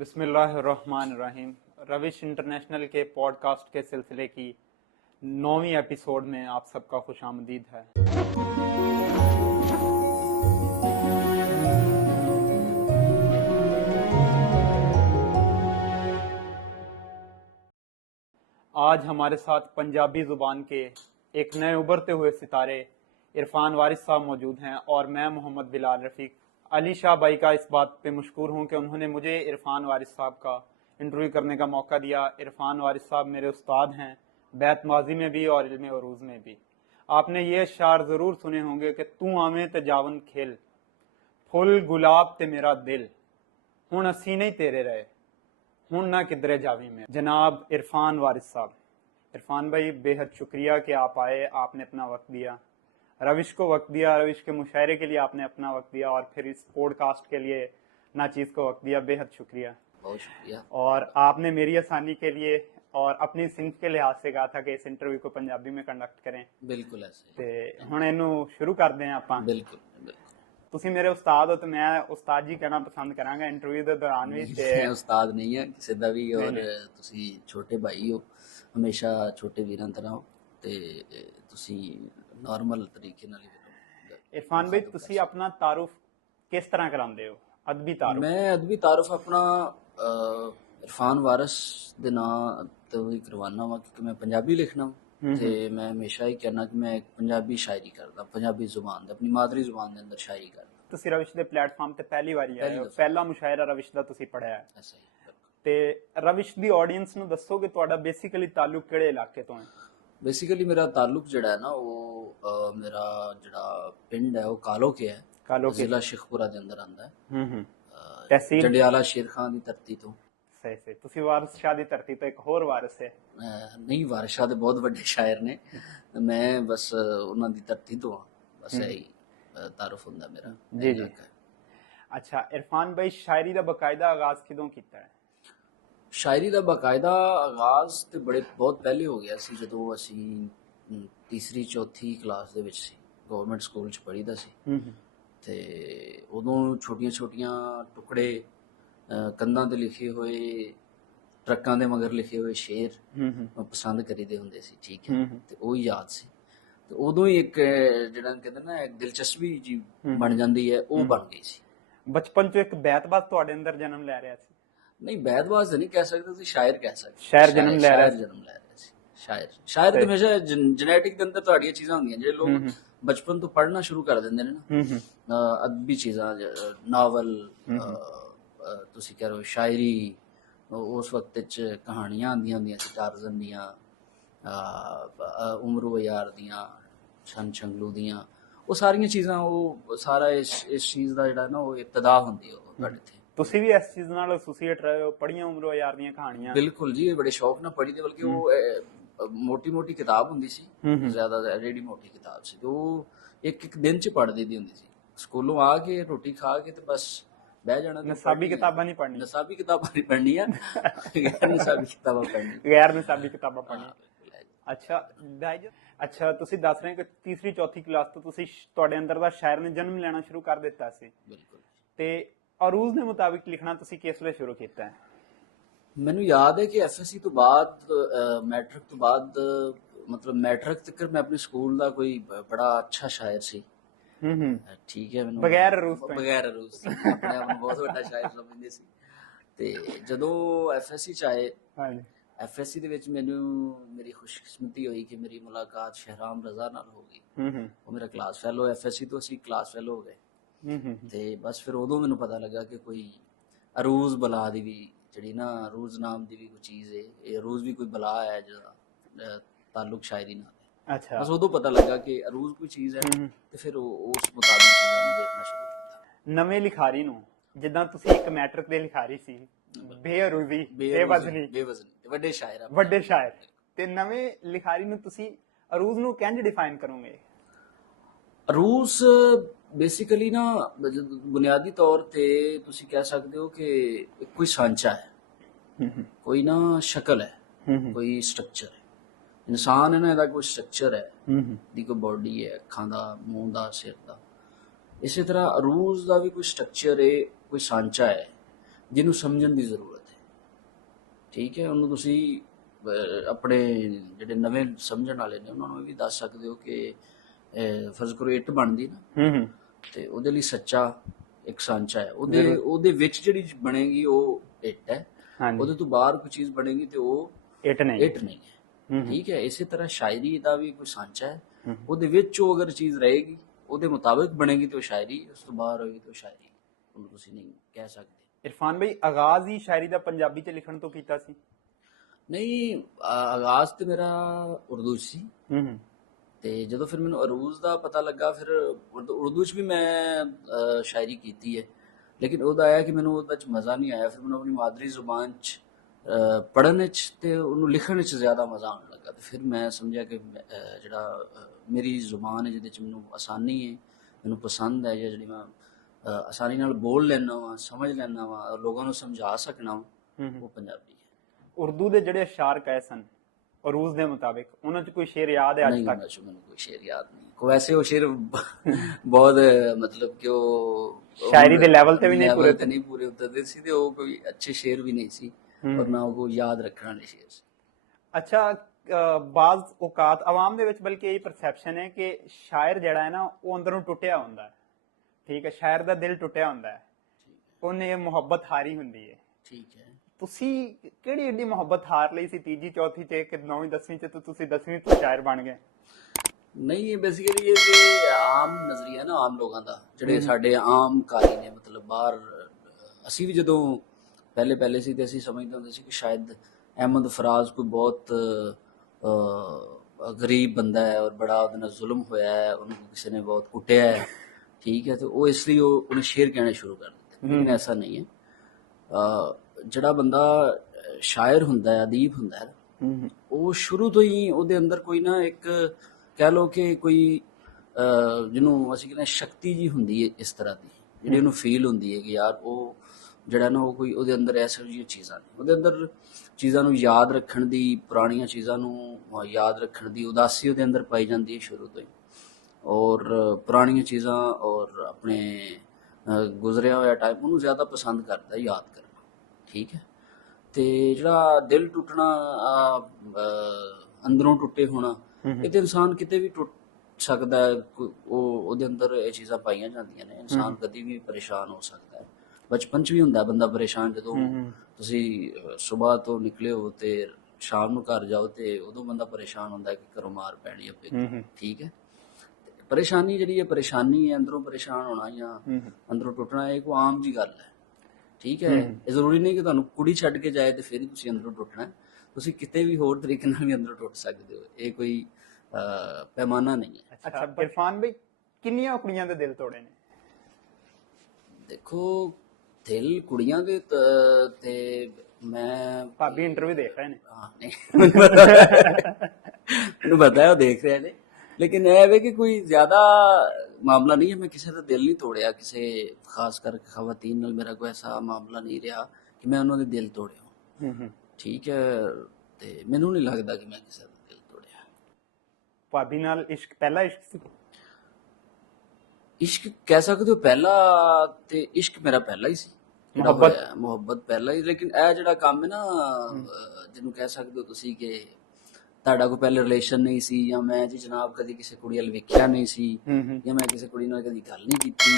बिस्मिल्लाहिर्रहमानिर्रहीम। रविश इंटरनेशनल के पॉडकास्ट के सिलसिले की 9वीं एपिसोड में आप सबका खुशामदीद है। आज हमारे साथ पंजाबी ज़ुबान के एक नए उभरते हुए सितारे इरफान वारिस साहब मौजूद हैं और मैं मोहम्मद बिलाल रफ़ीक। अली शाह भाई का इस बात पे मशकूर हूँ कि उन्होंने मुझे इरफान वारिस साहब का इंटरव्यू करने का मौका दिया। इरफान वारिस साहब मेरे उस्ताद हैं, बैत माजी में भी और इल्म अरूज में भी। आपने ये अशार ज़रूर सुने होंगे कि तू आवे ते जावन खेल, फुल गुलाब ते मेरा दिल, हुण असी नहीं तेरे रहे, हुण ना किधरे जावी में। जनाब इरफान वारिस साहब, इरफान भाई बेहद शुक्रिया कि आप आए, आपने अपना वक्त दिया, रविश को वक्त दिया, रविश के मुशायरे के लिए आपने अपना वक्त दिया और फिर इस पॉडकास्ट के लिए नाचीज़ को वक्त दिया। बेहद शुक्रिया, बहुत शुक्रिया। और आपने मेरी आसानी के लिए और अपनी सिंध के लिहाज से कहा था कि इस इंटरव्यू को पंजाबी में कंडक्ट करें। बिल्कुल ऐसे ਤੇ ਹੁਣ ਇਹਨੂੰ ਸ਼ੁਰੂ ਕਰਦੇ ਹਾਂ ਆਪਾਂ। ਬਿਲਕੁਲ ਬਿਲकुल। ਤੁਸੀਂ ਮੇਰੇ ਉਸਤਾਦ ਹੋ ਤੇ ਮੈਂ ਉਸਤਾਦ ਜੀ ਕਹਿਣਾ ਪਸੰਦ ਕਰਾਂਗਾ ਇੰਟਰਵਿਊ ਦੇ ਦੌਰਾਨ ਵੀ। ਤੇ ਮੈਂ ਉਸਤਾਦ ਨਹੀਂ ਹਾਂ ਕਿਸੇ ਦਾ ਵੀ, ਔਰ ਤੁਸੀਂ ਛੋਟੇ ਭਾਈ ਹੋ, ਹਮੇਸ਼ਾ ਛੋਟੇ ਵੀਰਾਂ ਤਰ੍ਹਾਂ ਹੋ ਤੇ ਤੁਸੀਂ ਨਾਰਮਲ ਤਰੀਕੇ ਨਾਲ ਹੀ ਇਰਫਾਨ ਭਾਈ ਤੁਸੀਂ ਆਪਣਾ ਤਾਰੁਫ ਕਿਸ ਤਰ੍ਹਾਂ ਕਰਾਉਂਦੇ ਹੋ, ਅਦਬੀ ਤਾਰੁਫ? ਮੈਂ ਅਦਬੀ ਤਾਰੁਫ ਆਪਣਾ ਇਰਫਾਨ ਵਾਰਿਸ ਦੇ ਨਾਂ ਤੋਂ ਹੀ ਕਰਵਾਉਣਾ ਵਾ, ਕਿਉਂਕਿ ਮੈਂ ਪੰਜਾਬੀ ਲਿਖਣਾ ਤੇ ਮੈਂ ਹਮੇਸ਼ਾ ਹੀ ਕਹਿਣਾ ਕਿ ਮੈਂ ਪੰਜਾਬੀ ਸ਼ਾਇਰੀ ਕਰਦਾ, ਪੰਜਾਬੀ ਜ਼ੁਬਾਨ ਦੇ, ਆਪਣੀ ਮਾਦਰੀ ਜ਼ੁਬਾਨ ਦੇ ਅੰਦਰ ਸ਼ਾਇਰੀ ਕਰਦਾ। ਤੁਸੀਂ ਰਵਿਸ਼ ਦੇ ਪਲੇਟਫਾਰਮ ਤੇ ਪਹਿਲੀ ਵਾਰੀ ਆਏ ਹੋ, ਪਹਿਲਾ ਮੁਸ਼ਾਇਰਾ ਰਵਿਸ਼ ਦਾ ਤੁਸੀਂ ਪੜਿਆ ਹੈ। ਐਸਾ ਹੀ ਤੇ ਰਵਿਸ਼ ਦੀ ਆਡੀਅנס ਨੂੰ ਦੱਸੋ ਕਿ ਤੁਹਾਡਾ ਬੇਸਿਕਲੀ ਤਾਲੁਕ ਕਿਹੜੇ ਇਲਾਕੇ ਤੋਂ ਹੈ? ਬੇਸਿਕਲੀ ਮੇਰਾ ਤਾਲੁਕ ਜਿਹੜਾ ਹੈ ਨਾ ਉਹ ਮੇਰਾ ਜਿਹੜਾ ਪਿੰਡ ਹੈ ਉਹ ਕਾਲੋਕੇ ਹੈ, ਜ਼ਿਲ੍ਹਾ ਸ਼ੇਖਪੁਰਾ ਦੇ ਅੰਦਰ ਆਉਂਦਾ ਹੈ। ਤਹਿਸੀਲ ਜੰਡਿਆਲਾ ਸ਼ੇਰ ਖਾਨ ਦੀ ਧਰਤੀ ਤੋਂ। ਸਹੀ ਸਹੀ। ਤੁਸੀਂ ਵਾਰਿਸ ਸ਼ਾਹ ਦੀ ਧਰਤੀ ਤੋਂ ਇੱਕ ਹੋਰ ਵਾਰਿਸ ਹੈ? ਨਹੀਂ, ਵਾਰਿਸ ਸ਼ਾਹ ਦੇ ਬਹੁਤ ਵੱਡੇ ਸ਼ਾਇਰ ਨੇ, ਮੈਂ ਬਸ ਉਹਨਾਂ ਦੀ ਧਰਤੀ ਤੋਂ ਹਾਂ, ਬਸ ਇਹੀ ਤਾਰਫ ਹੁੰਦਾ ਮੇਰਾ। ਜੀ ਜੀ। ਅੱਛਾ ਇਰਫਾਨ ਭਾਈ, ਸ਼ਾਇਰੀ ਦਾ ਬਕਾਇਦਾ ਆਗਾਜ਼ ਕਿਦੋਂ ਕੀਤਾ ਹੈ? ਸ਼ਾਇਰੀ ਦਾ ਬਕਾਇਦਾ ਆਗਾਜ਼ ਤੇ ਬਹੁਤ ਪਹਿਲੇ ਹੋ ਗਿਆ ਸੀ, ਜਦੋਂ ਅਸੀਂ ਤੀਸਰੀ ਚੌਥੀ ਕਲਾਸ ਦੇ ਵਿੱਚ ਸੀ, ਗਵਰਨਮੈਂਟ ਸਕੂਲ 'ਚ ਪੜ੍ਹੀਦਾ ਸੀ। ਤੇ ਉਦੋਂ ਛੋਟੀਆਂ ਛੋਟੀਆਂ ਟੁਕੜੇ ਕੰਧਾਂ ਤੇ ਲਿਖੇ ਹੋਏ, ਟਰੱਕਾਂ ਦੇ ਮਗਰ ਲਿਖੇ ਹੋਏ ਸ਼ੇਰ ਪਸੰਦ ਕਰੀਦੇ ਹੁੰਦੇ ਸੀ, ਠੀਕ ਹੈ, ਤੇ ਉਹ ਹੀ ਯਾਦ ਸੀ। ਤੇ ਉਦੋਂ ਹੀ ਇੱਕ ਜਿਹੜਾ ਕਹਿੰਦੇ ਨਾ ਇੱਕ ਦਿਲਚਸਪੀ ਜੀ ਬਣ ਜਾਂਦੀ ਹੈ, ਉਹ ਬਣ ਗਈ ਸੀ। ਬਚਪਨ 'ਚ ਇੱਕ ਬੈਤਬਾਜ਼ ਤੁਹਾਡੇ ਅੰਦਰ ਜਨਮ ਲੈ ਰਿਹਾ ਸੀ? ਨਹੀਂ, ਬੈਤਬਾਜ਼ ਨਹੀਂ ਕਹਿ ਸਕਦੇ, ਤੁਸੀਂ ਸ਼ਾਇਰ ਕਹਿ ਸਕਦੇ। ਸ਼ਾਇਰ ਜਨਮ ਲੈ ਰਿਹਾ ਸੀ। ਸ਼ਾਇਰ ਤੇ ਹਮੇਸ਼ਾ ਜੈਨੇਟਿਕ ਦੇ ਅੰਦਰ ਤੁਹਾਡੀਆਂ ਚੀਜ਼ਾਂ ਹੁੰਦੀਆਂ, ਜਿਹੜੇ ਲੋਕ ਬਚਪਨ ਤੋਂ ਪੜ੍ਹਨਾ ਸ਼ੁਰੂ ਕਰ ਦਿੰਦੇ ਨੇ ਨਾ, ਅਦਬੀ ਚੀਜ਼ਾਂ, ਨਾਵਲ, ਤੁਸੀਂ ਕਹਿ ਰਹੇ ਹੋ ਸ਼ਾਇਰੀ, ਉਸ ਵਕਤ 'ਚ ਕਹਾਣੀਆਂ ਆਉਂਦੀਆਂ ਹੁੰਦੀਆਂ ਸੀ, ਟਾਰਜ਼ਨ ਦੀਆਂ, ਉਮਰੂ ਯਾਰ ਦੀਆਂ, ਛਨ ਛੰਗਲੂ ਦੀਆਂ, ਉਹ ਸਾਰੀਆਂ ਚੀਜ਼ਾਂ, ਉਹ ਸਾਰਾ ਇਸ ਚੀਜ਼ ਦਾ ਜਿਹੜਾ ਨਾ ਉਹ ਇਬਤਦਾ ਹੁੰਦੀ ਹੈ ਤੁਹਾਡੇ ਇੱਥੇ। ਤੁਸੀਂ ਵੀ ਇਸ ਚੀਜ਼ ਨਾਲ ਐਸੋਸੀਏਟ ਰਹੇ ਹੋ, ਪੜ੍ਹੀਆਂ ਉਮਰੂ ਯਾਰ ਦੀਆਂ ਕਹਾਣੀਆਂ? ਬਿਲਕੁਲ ਜੀ, ਬੜੇ ਸ਼ੌਕ ਨਾਲ ਪੜ੍ਹੀ ਦੇ, ਬਲਕਿ ਉਹ ਮੋਟੀ ਮੋਟੀ ਕਿਤਾਬ ਹੁੰਦੀ ਸੀ, ਜ਼ਿਆਦਾ ਜਿਹੜੀ ਮੋਟੀ ਕਿਤਾਬ ਸੀ, ਉਹ ਇੱਕ ਦਿਨ 'ਚ ਪੜ੍ਹ ਦੀ ਹੁੰਦੀ ਸੀ। ਸਕੂਲੋਂ ਆ ਕੇ ਰੋਟੀ ਖਾ ਕੇ ਤੇ ਬਸ ਬਹਿ ਜਾਣਾ। ਨਸਾਬੀ ਕਿਤਾਬਾਂ ਨਹੀਂ ਪੜ੍ਹਨੀ? ਨਸਾਬੀ ਕਿਤਾਬਾਂ ਨਹੀਂ ਪੜ੍ਹਨੀਆਂ, ਗੈਰ ਨਸਾਬੀ ਕਿਤਾਬਾਂ ਪੜ੍ਹਨੀਆਂ। ਗੈਰ ਨਸਾਬੀ ਕਿਤਾਬਾਂ ਪੜ੍ਹਨੀਆਂ। ਅੱਛਾ ਤੁਸੀਂ ਦੱਸ ਰਹੇ ਕਿ ਤੀਸਰੀ ਚੌਥੀ ਕਲਾਸ ਤੋਂ ਤੁਸੀਂ, ਤੁਹਾਡੇ ਅੰਦਰ ਦਾ ਸ਼ਾਇਰ ਨੇ ਜਨਮ ਲੈਣਾ ਸ਼ੁਰੂ ਕਰ ਦਿੱਤਾ ਸੀ। ਬਿਲਕੁਲ। ਤੇ ਅਰੂਜ਼ ਦੇ ਮੁਤਾਬਿਕ ਲਿਖਣਾ ਤੁਸੀਂ ਕਿਸ ਵੇਲੇ ਸ਼ੁਰੂ ਕੀਤਾ ਹੈ? ਮੈਨੂੰ ਯਾਦ ਹੈ ਕਿ ਐਫਐਸਸੀ ਤੋਂ ਬਾਅਦ, ਮੈਟ੍ਰਿਕ ਤੋਂ ਬਾਅਦ, ਮਤਲਬ ਮੈਟ੍ਰਿਕ ਤੱਕ ਮੈਂ ਆਪਣੇ ਸਕੂਲ ਦਾ ਕੋਈ ਬੜਾ ਅੱਛਾ ਸ਼ਾਇਰ ਸੀ, ਠੀਕ ਹੈ, ਮੈਨੂੰ ਬਗੈਰ ਅਰੂਜ਼ ਆਪਣੇ ਆਪ ਨੂੰ ਬਹੁਤ ਵੱਡਾ ਸ਼ਾਇਰ ਸਮਝਦੇ ਸੀ। ਤੇ ਜਦੋਂ ਐਫਐਸਸੀ 'ਚ ਆਏ, ਐਫਐਸਸੀ ਦੇ ਵਿੱਚ ਮੇਰੀ ਖੁਸ਼ਕਿਸਮਤੀ ਹੋਈ ਕਿ ਮੇਰੀ ਮੁਲਾਕਾਤ ਸ਼ਹਿਰਾਮ ਰਜ਼ਾ ਨਾਲ ਹੋ ਗਈ। ਉਹ ਮੇਰਾ ਕਲਾਸ ਫੈਲੋ, ਐਫਐਸਸੀ ਤੋਂ ਅਸੀਂ ਕਲਾਸ ਫੈਲੋ ਹੋ ਗਏ। ਤੇ ਬਸ ਫਿਰ ਉਦੋਂ ਮੈਨੂੰ ਪਤਾ ਲੱਗਾ ਕਿ ਕੋਈ ਅਰੂਜ਼ ਬਲਾ ਦੀ ਵੀ, ਜਿਹੜੀ ਨਾ ਅਰੂਜ਼ ਨਾਮ ਦੀ ਵੀ ਕੋਈ ਚੀਜ਼ ਹੈ, ਇਹ ਅਰੂਜ਼ ਵੀ ਕੋਈ ਬਲਾ ਹੈ ਜਿਹਦਾ ਤਾਲੁਕ ਸ਼ਾਇਰੀ ਨਾਲ ਹੈ। ਅੱਛਾ, ਬਸ ਉਦੋਂ ਪਤਾ ਲੱਗਾ ਕਿ ਅਰੂਜ਼ ਕੋਈ ਚੀਜ਼ ਹੈ, ਤੇ ਫਿਰ ਉਸ ਮੁਤਾਬਿਕ ਚੀਜ਼ਾਂ ਨੂੰ ਦੇਖਣਾ ਸ਼ੁਰੂ ਕੀਤਾ। ਨਵੇਂ ਲਿਖਾਰੀ ਨੂੰ, ਜਿੱਦਾਂ ਤੁਸੀਂ ਇੱਕ ਮੈਟ੍ਰਿਕ ਦੇ ਲਿਖਾਰੀ ਸੀ, ਬੇਅਰੂਜ਼ੀ, ਬੇਵਜ਼ਨੀ, ਵੱਡੇ ਸ਼ਾਇਰ, ਤੇ ਨਵੇਂ ਲਿਖਾਰੀ ਨੂੰ ਤੁਸੀਂ ਅਰੂਜ਼ ਨੂੰ ਕਿੰਜ ਡਿਫਾਈਨ ਕਰੋਗੇ? ਅਰੂਜ਼ ਬੇਸਿਕਲੀ ਨਾ ਬੁਨਿਆਦੀ ਤੌਰ ਤੇ ਤੁਸੀਂ ਕਹਿ ਸਕਦੇ ਹੋ ਕਿ ਕੋਈ ਸਾਂਚਾ ਹੈ, ਕੋਈ ਨਾ ਸ਼ਕਲ ਹੈ, ਕੋਈ ਸਟਰਕਚਰ ਹੈ। ਇਨਸਾਨ ਹੈ ਨਾ, ਇਹਦਾ ਕੋਈ ਸਟਰਕਚਰ ਹੈ, ਦੀ ਕੋਈ ਬੋਡੀ ਹੈ, ਅੱਖਾਂ ਦਾ, ਮੂੰਹ ਦਾ, ਸਿਰ ਦਾ। ਇਸੇ ਤਰ੍ਹਾਂ ਅਰੂਜ਼ ਦਾ ਵੀ ਕੋਈ ਸਟਰਕਚਰ ਹੈ, ਕੋਈ ਸਾਂਚਾ ਹੈ, ਜਿਹਨੂੰ ਸਮਝਣ ਦੀ ਜ਼ਰੂਰਤ ਹੈ। ਠੀਕ ਹੈ, ਉਹਨੂੰ ਤੁਸੀਂ ਆਪਣੇ ਜਿਹੜੇ ਨਵੇਂ ਸਮਝਣ ਵਾਲੇ ਨੇ ਉਹਨਾਂ ਨੂੰ ਇਹ ਵੀ ਦੱਸ ਸਕਦੇ ਹੋ ਕਿ ਫਰਜ਼ ਕਰੋ ਇੱਟ ਬਣਦੀ ਨਾ, ਤੇ ਉਹਦੇ ਲਈ ਸੱਚਾ ਇੱਕ ਸਾਂਚਾ ਹੈ, ਉਹਦੇ ਵਿੱਚ ਜਿਹੜੀ ਬਣੇਗੀ ਉਹ ਇੱਟ ਹੈ, ਉਹਦੇ ਤੋਂ ਬਾਹਰ ਕੋਈ ਚੀਜ਼ ਬਣੇਗੀ ਤੇ ਉਹ ਇੱਟ ਨਹੀਂ ਹੈ। ਠੀਕ ਹੈ, ਇਸੇ ਤਰ੍ਹਾਂ ਸ਼ਾਇਰੀ ਦਾ ਵੀ ਕੋਈ ਸਾਂਚਾ ਹੈ, ਉਹਦੇ ਵਿੱਚ ਉਹ ਅਗਰ ਚੀਜ਼ ਰਹੇਗੀ ਉਹਦੇ ਮੁਤਾਬਿਕ ਬਣੇਗੀ ਤੇ ਉਹ ਸ਼ਾਇਰੀ, ਉਸ ਤੋਂ ਬਾਹਰ ਹੋਏਗੀ ਤੇ ਉਹ ਸ਼ਾਇਰੀ, ਉਹਨੂੰ ਤੁਸੀਂ ਨਹੀਂ ਕਹਿ ਸਕਦੇ। ਇਰਫਾਨ ਭਾਈ, ਆਗਾਜ਼ ਹੀ ਸ਼ਾਇਰੀ ਦਾ ਪੰਜਾਬੀ 'ਚ ਲਿਖਣ ਤੋਂ ਕੀਤਾ ਸੀ? ਨਹੀਂ, ਆਗਾਜ਼ ਤੇ ਮੇਰਾ ਉਰਦੂ ਸੀ, ਤੇ ਜਦੋਂ ਫਿਰ ਮੈਨੂੰ ਅਰੂਜ਼ ਦਾ ਪਤਾ ਲੱਗਾ, ਫਿਰ ਉਰਦੂ 'ਚ ਵੀ ਮੈਂ ਸ਼ਾਇਰੀ ਕੀਤੀ ਹੈ, ਲੇਕਿਨ ਉਹਦਾ ਆਇਆ ਕਿ ਮੈਨੂੰ ਉਹਦੇ 'ਚ ਮਜ਼ਾ ਨਹੀਂ ਆਇਆ। ਫਿਰ ਮੈਨੂੰ ਆਪਣੀ ਮਾਦਰੀ ਜ਼ੁਬਾਨ 'ਚ ਪੜ੍ਹਨ 'ਚ ਤੇ ਉਹਨੂੰ ਲਿਖਣ 'ਚ ਜ਼ਿਆਦਾ ਮਜ਼ਾ ਆਉਣ ਲੱਗਾ, ਤੇ ਫਿਰ ਮੈਂ ਸਮਝਿਆ ਕਿ ਜਿਹੜਾ ਮੇਰੀ ਜ਼ੁਬਾਨ ਹੈ ਜਿਹਦੇ 'ਚ ਮੈਨੂੰ ਆਸਾਨੀ ਹੈ, ਮੈਨੂੰ ਪਸੰਦ ਹੈ, ਜਾਂ ਜਿਹੜੀ ਮੈਂ ਆਸਾਨੀ ਨਾਲ ਬੋਲ ਲੈਣਾ ਵਾ, ਸਮਝ ਲੈਣਾ ਵਾ, ਲੋਕਾਂ ਨੂੰ ਸਮਝਾ ਸਕਣਾ ਵਾ, ਉਹ ਪੰਜਾਬੀ ਹੈ। ਉਰਦੂ ਦੇ ਜਿਹੜੇ ਅਸ਼ਾਰ ਕਹੇ ਸਨ ਅਰੂਜ਼ ਦੇ ਮੁਤਾਬਿਕ, ਉਹਨਾਂ 'ਚ ਕੋਈ ਸ਼ੇਰ ਯਾਦ ਹੈ ਅੱਜ ਤੱਕ? ਨਹੀਂ, ਮੈਨੂੰ ਕੋਈ ਸ਼ੇਰ ਯਾਦ ਨਹੀਂ। ਵੈਸੇ ਉਹ ਸ਼ੇਰ ਬਹੁਤ ਮਤਲਬ ਕਿ ਉਹ ਸ਼ਾਇਰੀ ਦੇ ਲੈਵਲ ਤੇ ਵੀ ਨਹੀਂ ਪੂਰੇ ਉਤਰਦੇ ਸੀ, ਤੇ ਉਹ ਕੋਈ ਅੱਛੇ ਸ਼ੇਰ ਵੀ ਨਹੀਂ ਸੀ, ਔਰ ਨਾ ਉਹ ਕੋਈ ਯਾਦ ਰੱਖਣ ਵਾਲੇ ਸ਼ੇਰ ਸੀ। ਅੱਛਾ, ਬਾਜ਼ ਔਕਾਤ ਆਵਾਮ ਦੇ ਵਿੱਚ ਬਲਕਿ ਇਹ ਪਰਸੈਪਸ਼ਨ ਹੈ ਕਿ ਸ਼ਾਇਰ ਜਿਹੜਾ ਹੈ ਨਾ ਉਹ ਅੰਦਰੋਂ ਟੁੱਟਿਆ ਹੁੰਦਾ ਹੈ। ਠੀਕ ਹੈ, ਸ਼ਾਇਰ ਦਾ ਦਿਲ ਟੁੱਟਿਆ ਹੁੰਦਾ ਹੈ, ਉਹਨੇ ਮੁਹੱਬਤ ਹਾਰੀ ਹੁੰਦੀ ਹੈ। ਠੀਕ ਹੈ, ਤੁਸੀਂ ਕਿਹੜੀ ਏਡੀ ਮੁਹੱਬਤ ਹਾਰ ਲਈ ਸੀ ਤੀਜੀ ਚੌਥੀ ਚ, ਕਿ 9ਵੀਂ 10ਵੀਂ ਚ ਤੁਸੀਂ 10ਵੀਂ ਤੋਂ ਸ਼ਾਇਰ ਬਣ ਗਏ? ਨਹੀਂ, ਇਹ ਬੇਸਿਕਲੀ ਇਹ ਕਿ ਆਮ ਨਜ਼ਰੀਆ ਨਾ ਆਮ ਲੋਕਾਂ ਦਾ, ਜਿਹੜੇ ਸਾਡੇ ਆਮ ਕਾਰੀ ਨੇ, ਮਤਲਬ ਬਾਹਰ ਅਸੀਂ ਵੀ ਜਦੋਂ ਪਹਿਲੇ ਸੀ ਤੇ ਅਸੀਂ ਸਮਝਦੇ ਹੁੰਦੇ ਸੀ ਕਿ ਸ਼ਾਇਦ ਅਹਿਮਦ ਫਰਾਜ਼ ਕੋਈ ਬਹੁਤ ਗਰੀਬ ਬੰਦਾ ਹੈ ਔਰ ਬੜਾ ਉਹਦੇ ਨਾਲ ਜ਼ੁਲਮ ਹੋਇਆ ਹੈ, ਉਹਨੂੰ ਕਿਸੇ ਨੇ ਬਹੁਤ ਕੁੱਟਿਆ ਹੈ। ਠੀਕ ਹੈ, ਤੇ ਉਹ ਇਸ ਲਈ ਉਹਨੇ ਸ਼ੇਰ ਕਹਿਣੇ ਸ਼ੁਰੂ ਕਰ ਦਿੱਤੇ, ਲੇਕਿਨ ਐਸਾ ਨਹੀਂ ਹੈ। ਜਿਹੜਾ ਬੰਦਾ ਸ਼ਾਇਰ ਹੁੰਦਾ ਹੈ, ਅਦੀਬ ਹੁੰਦਾ ਹੈ, ਉਹ ਸ਼ੁਰੂ ਤੋਂ ਹੀ ਉਹਦੇ ਅੰਦਰ ਕੋਈ ਨਾ ਇੱਕ ਕਹਿ ਲਓ ਕਿ ਕੋਈ ਜਿਹਨੂੰ ਅਸੀਂ ਕਹਿੰਦੇ ਸ਼ਕਤੀ ਜੀ ਹੁੰਦੀ ਹੈ ਇਸ ਤਰ੍ਹਾਂ ਦੀ, ਜਿਹੜੀ ਉਹਨੂੰ ਫੀਲ ਹੁੰਦੀ ਹੈ ਕਿ ਯਾਰ ਉਹ ਜਿਹੜਾ ਨਾ ਉਹ ਕੋਈ ਉਹਦੇ ਅੰਦਰ ਐਸਾ ਜਿਹੀਆਂ ਚੀਜ਼ਾਂ ਨੇ, ਉਹਦੇ ਅੰਦਰ ਚੀਜ਼ਾਂ ਨੂੰ ਯਾਦ ਰੱਖਣ ਦੀ, ਪੁਰਾਣੀਆਂ ਚੀਜ਼ਾਂ ਨੂੰ ਯਾਦ ਰੱਖਣ ਦੀ ਉਦਾਸੀ ਉਹਦੇ ਅੰਦਰ ਪਾਈ ਜਾਂਦੀ ਹੈ ਸ਼ੁਰੂ ਤੋਂ ਹੀ, ਔਰ ਪੁਰਾਣੀਆਂ ਚੀਜ਼ਾਂ ਔਰ ਆਪਣੇ ਗੁਜ਼ਰਿਆ ਹੋਇਆ ਟਾਈਮ ਉਹਨੂੰ ਜ਼ਿਆਦਾ ਪਸੰਦ ਕਰਦਾ ਯਾਦ ਕਰਨਾ। ਠੀਕ ਹੈ, ਤੇ ਜਿਹੜਾ ਦਿਲ ਟੁੱਟਣਾ, ਅੰਦਰੋਂ ਟੁੱਟੇ ਹੋਣਾ, ਇਹ ਤੇ ਇਨਸਾਨ ਕਿਤੇ ਵੀ ਟੁੱਟ ਸਕਦਾ ਹੈ, ਉਹਦੇ ਅੰਦਰ ਇਹ ਚੀਜ਼ਾਂ ਪਾਈਆਂ ਜਾਂਦੀਆਂ ਨੇ। ਇਨਸਾਨ ਕਦੀ ਵੀ ਪਰੇਸ਼ਾਨ ਹੋ ਸਕਦਾ ਹੈ, ਬਚਪਨ 'ਚ ਵੀ ਹੁੰਦਾ ਬੰਦਾ ਪਰੇਸ਼ਾਨ, ਜਦੋਂ ਤੁਸੀਂ ਸਵੇਰ ਤੋਂ ਨਿਕਲੇ ਹੋ ਤੇ ਸ਼ਾਮ ਨੂੰ ਘਰ ਜਾਓ ਤੇ ਉਦੋਂ ਬੰਦਾ ਪਰੇਸ਼ਾਨ ਹੁੰਦਾ ਕਿ ਘਰੋਂ ਮਾਰ ਪੈਣੀ ਆਪੇ। ਠੀਕ ਹੈ, ਪਰੇਸ਼ਾਨੀ ਜਿਹੜੀ ਹੈ, ਪਰੇਸ਼ਾਨੀ ਹੈ, ਅੰਦਰੋਂ ਪਰੇਸ਼ਾਨ ਹੋਣਾ ਜਾਂ ਅੰਦਰੋਂ ਟੁੱਟਣਾ, ਇਹ ਕੋਈ ਆਮ ਜੀ ਗੱਲ ਹੈ। ਠੀਕ ਹੈ, ਇਹ ਜ਼ਰੂਰੀ ਨਹੀਂ ਕਿ ਤੁਹਾਨੂੰ ਕੁੜੀ ਛੱਡ ਕੇ ਜਾਏ ਤੇ ਫਿਰ ਹੀ ਤੁਸੀਂ ਅੰਦਰੋਂ ਟੁੱਟਣਾ, ਤੁਸੀਂ ਕਿਤੇ ਵੀ ਹੋਰ ਤਰੀਕੇ ਨਾਲ ਵੀ ਅੰਦਰੋਂ ਟੁੱਟ ਸਕਦੇ ਹੋ, ਇਹ ਕੋਈ ਪੈਮਾਨਾ ਨਹੀਂ ਹੈ। ਅੱਛਾ ਇਰਫਾਨ ਭਾਈ, ਕਿੰਨੀਆਂ ਕੁੜੀਆਂ ਦੇ ਦਿਲ ਤੋੜੇ ਨੇ? ਦੇਖੋ, ਦਿਲ ਕੁੜੀਆਂ ਦੇ ਤੇ ਮੈਂ ਭਾਬੀ ਇੰਟਰਵਿਊ ਦੇਖ ਰਹੇ ਨੇ। ਹਾਂ, ਨਹੀਂ ਮੈਨੂੰ ਪਤਾ ਹੈ ਉਹ ਦੇਖ ਰਹੇ ਨੇ, ਲੇਕਿਨ ਇਹ ਹੈ ਕਿ ਕੋਈ ਜ਼ਿਆਦਾ ਮਾਮਲਾ ਨਹੀਂ ਹੈ। ਮੈਂ ਕਿਸੇ ਦਾ ਦਿਲ ਨਹੀਂ ਤੋੜਿਆ, ਕਿਸੇ ਖਾਸ ਕਰਕੇ ਖਵਾਤੀਨ ਨਾਲ ਮੇਰਾ ਕੋਈ ਐਸਾ ਮਾਮਲਾ ਨਹੀਂ ਰਿਹਾ ਕਿ ਮੈਂ ਉਹਨਾਂ ਦੇ ਦਿਲ ਤੋੜਿਆ। ਠੀਕ ਹੈ, ਤੇ ਮੈਨੂੰ ਨਹੀਂ ਲੱਗਦਾ ਕਿ ਮੈਂ ਕਿਸੇ ਦਾ ਦਿਲ ਤੋੜਿਆ। ਭਾਬੀ ਨਾਲ ਇਸ਼ਕ, ਪਹਿਲਾ ਇਸ਼ਕ ਸੀ? ਇਸ਼ਕ ਕਹਿ ਸਕਦੇ ਹੋ ਪਹਿਲਾ, ਤੇ ਇਸ਼ਕ ਮੇਰਾ ਪਹਿਲਾ ਹੀ ਸੀ, ਮੁਹੱਬਤ ਪਹਿਲਾ ਹੀ। ਲੇਕਿਨ ਇਹ ਜਿਹੜਾ ਕੰਮ ਹੈ ਨਾ, ਜਿਹਨੂੰ ਕਹਿ ਸਕਦੇ ਹੋ ਤੁਸੀਂ ਕਿ ਤੁਹਾਡਾ ਕੋਈ ਪਹਿਲੇ ਰਿਲੇਸ਼ਨ ਨਹੀਂ ਸੀ, ਜਾਂ ਮੈਂ ਜੀ ਜਨਾਬ ਕਦੀ ਕਿਸੇ ਕੁੜੀ ਵੱਲ ਵੇਖਿਆ ਨਹੀਂ ਸੀ, ਜਾਂ ਮੈਂ ਕਿਸੇ ਕੁੜੀ ਨਾਲ ਕਦੀ ਗੱਲ ਨਹੀਂ ਕੀਤੀ,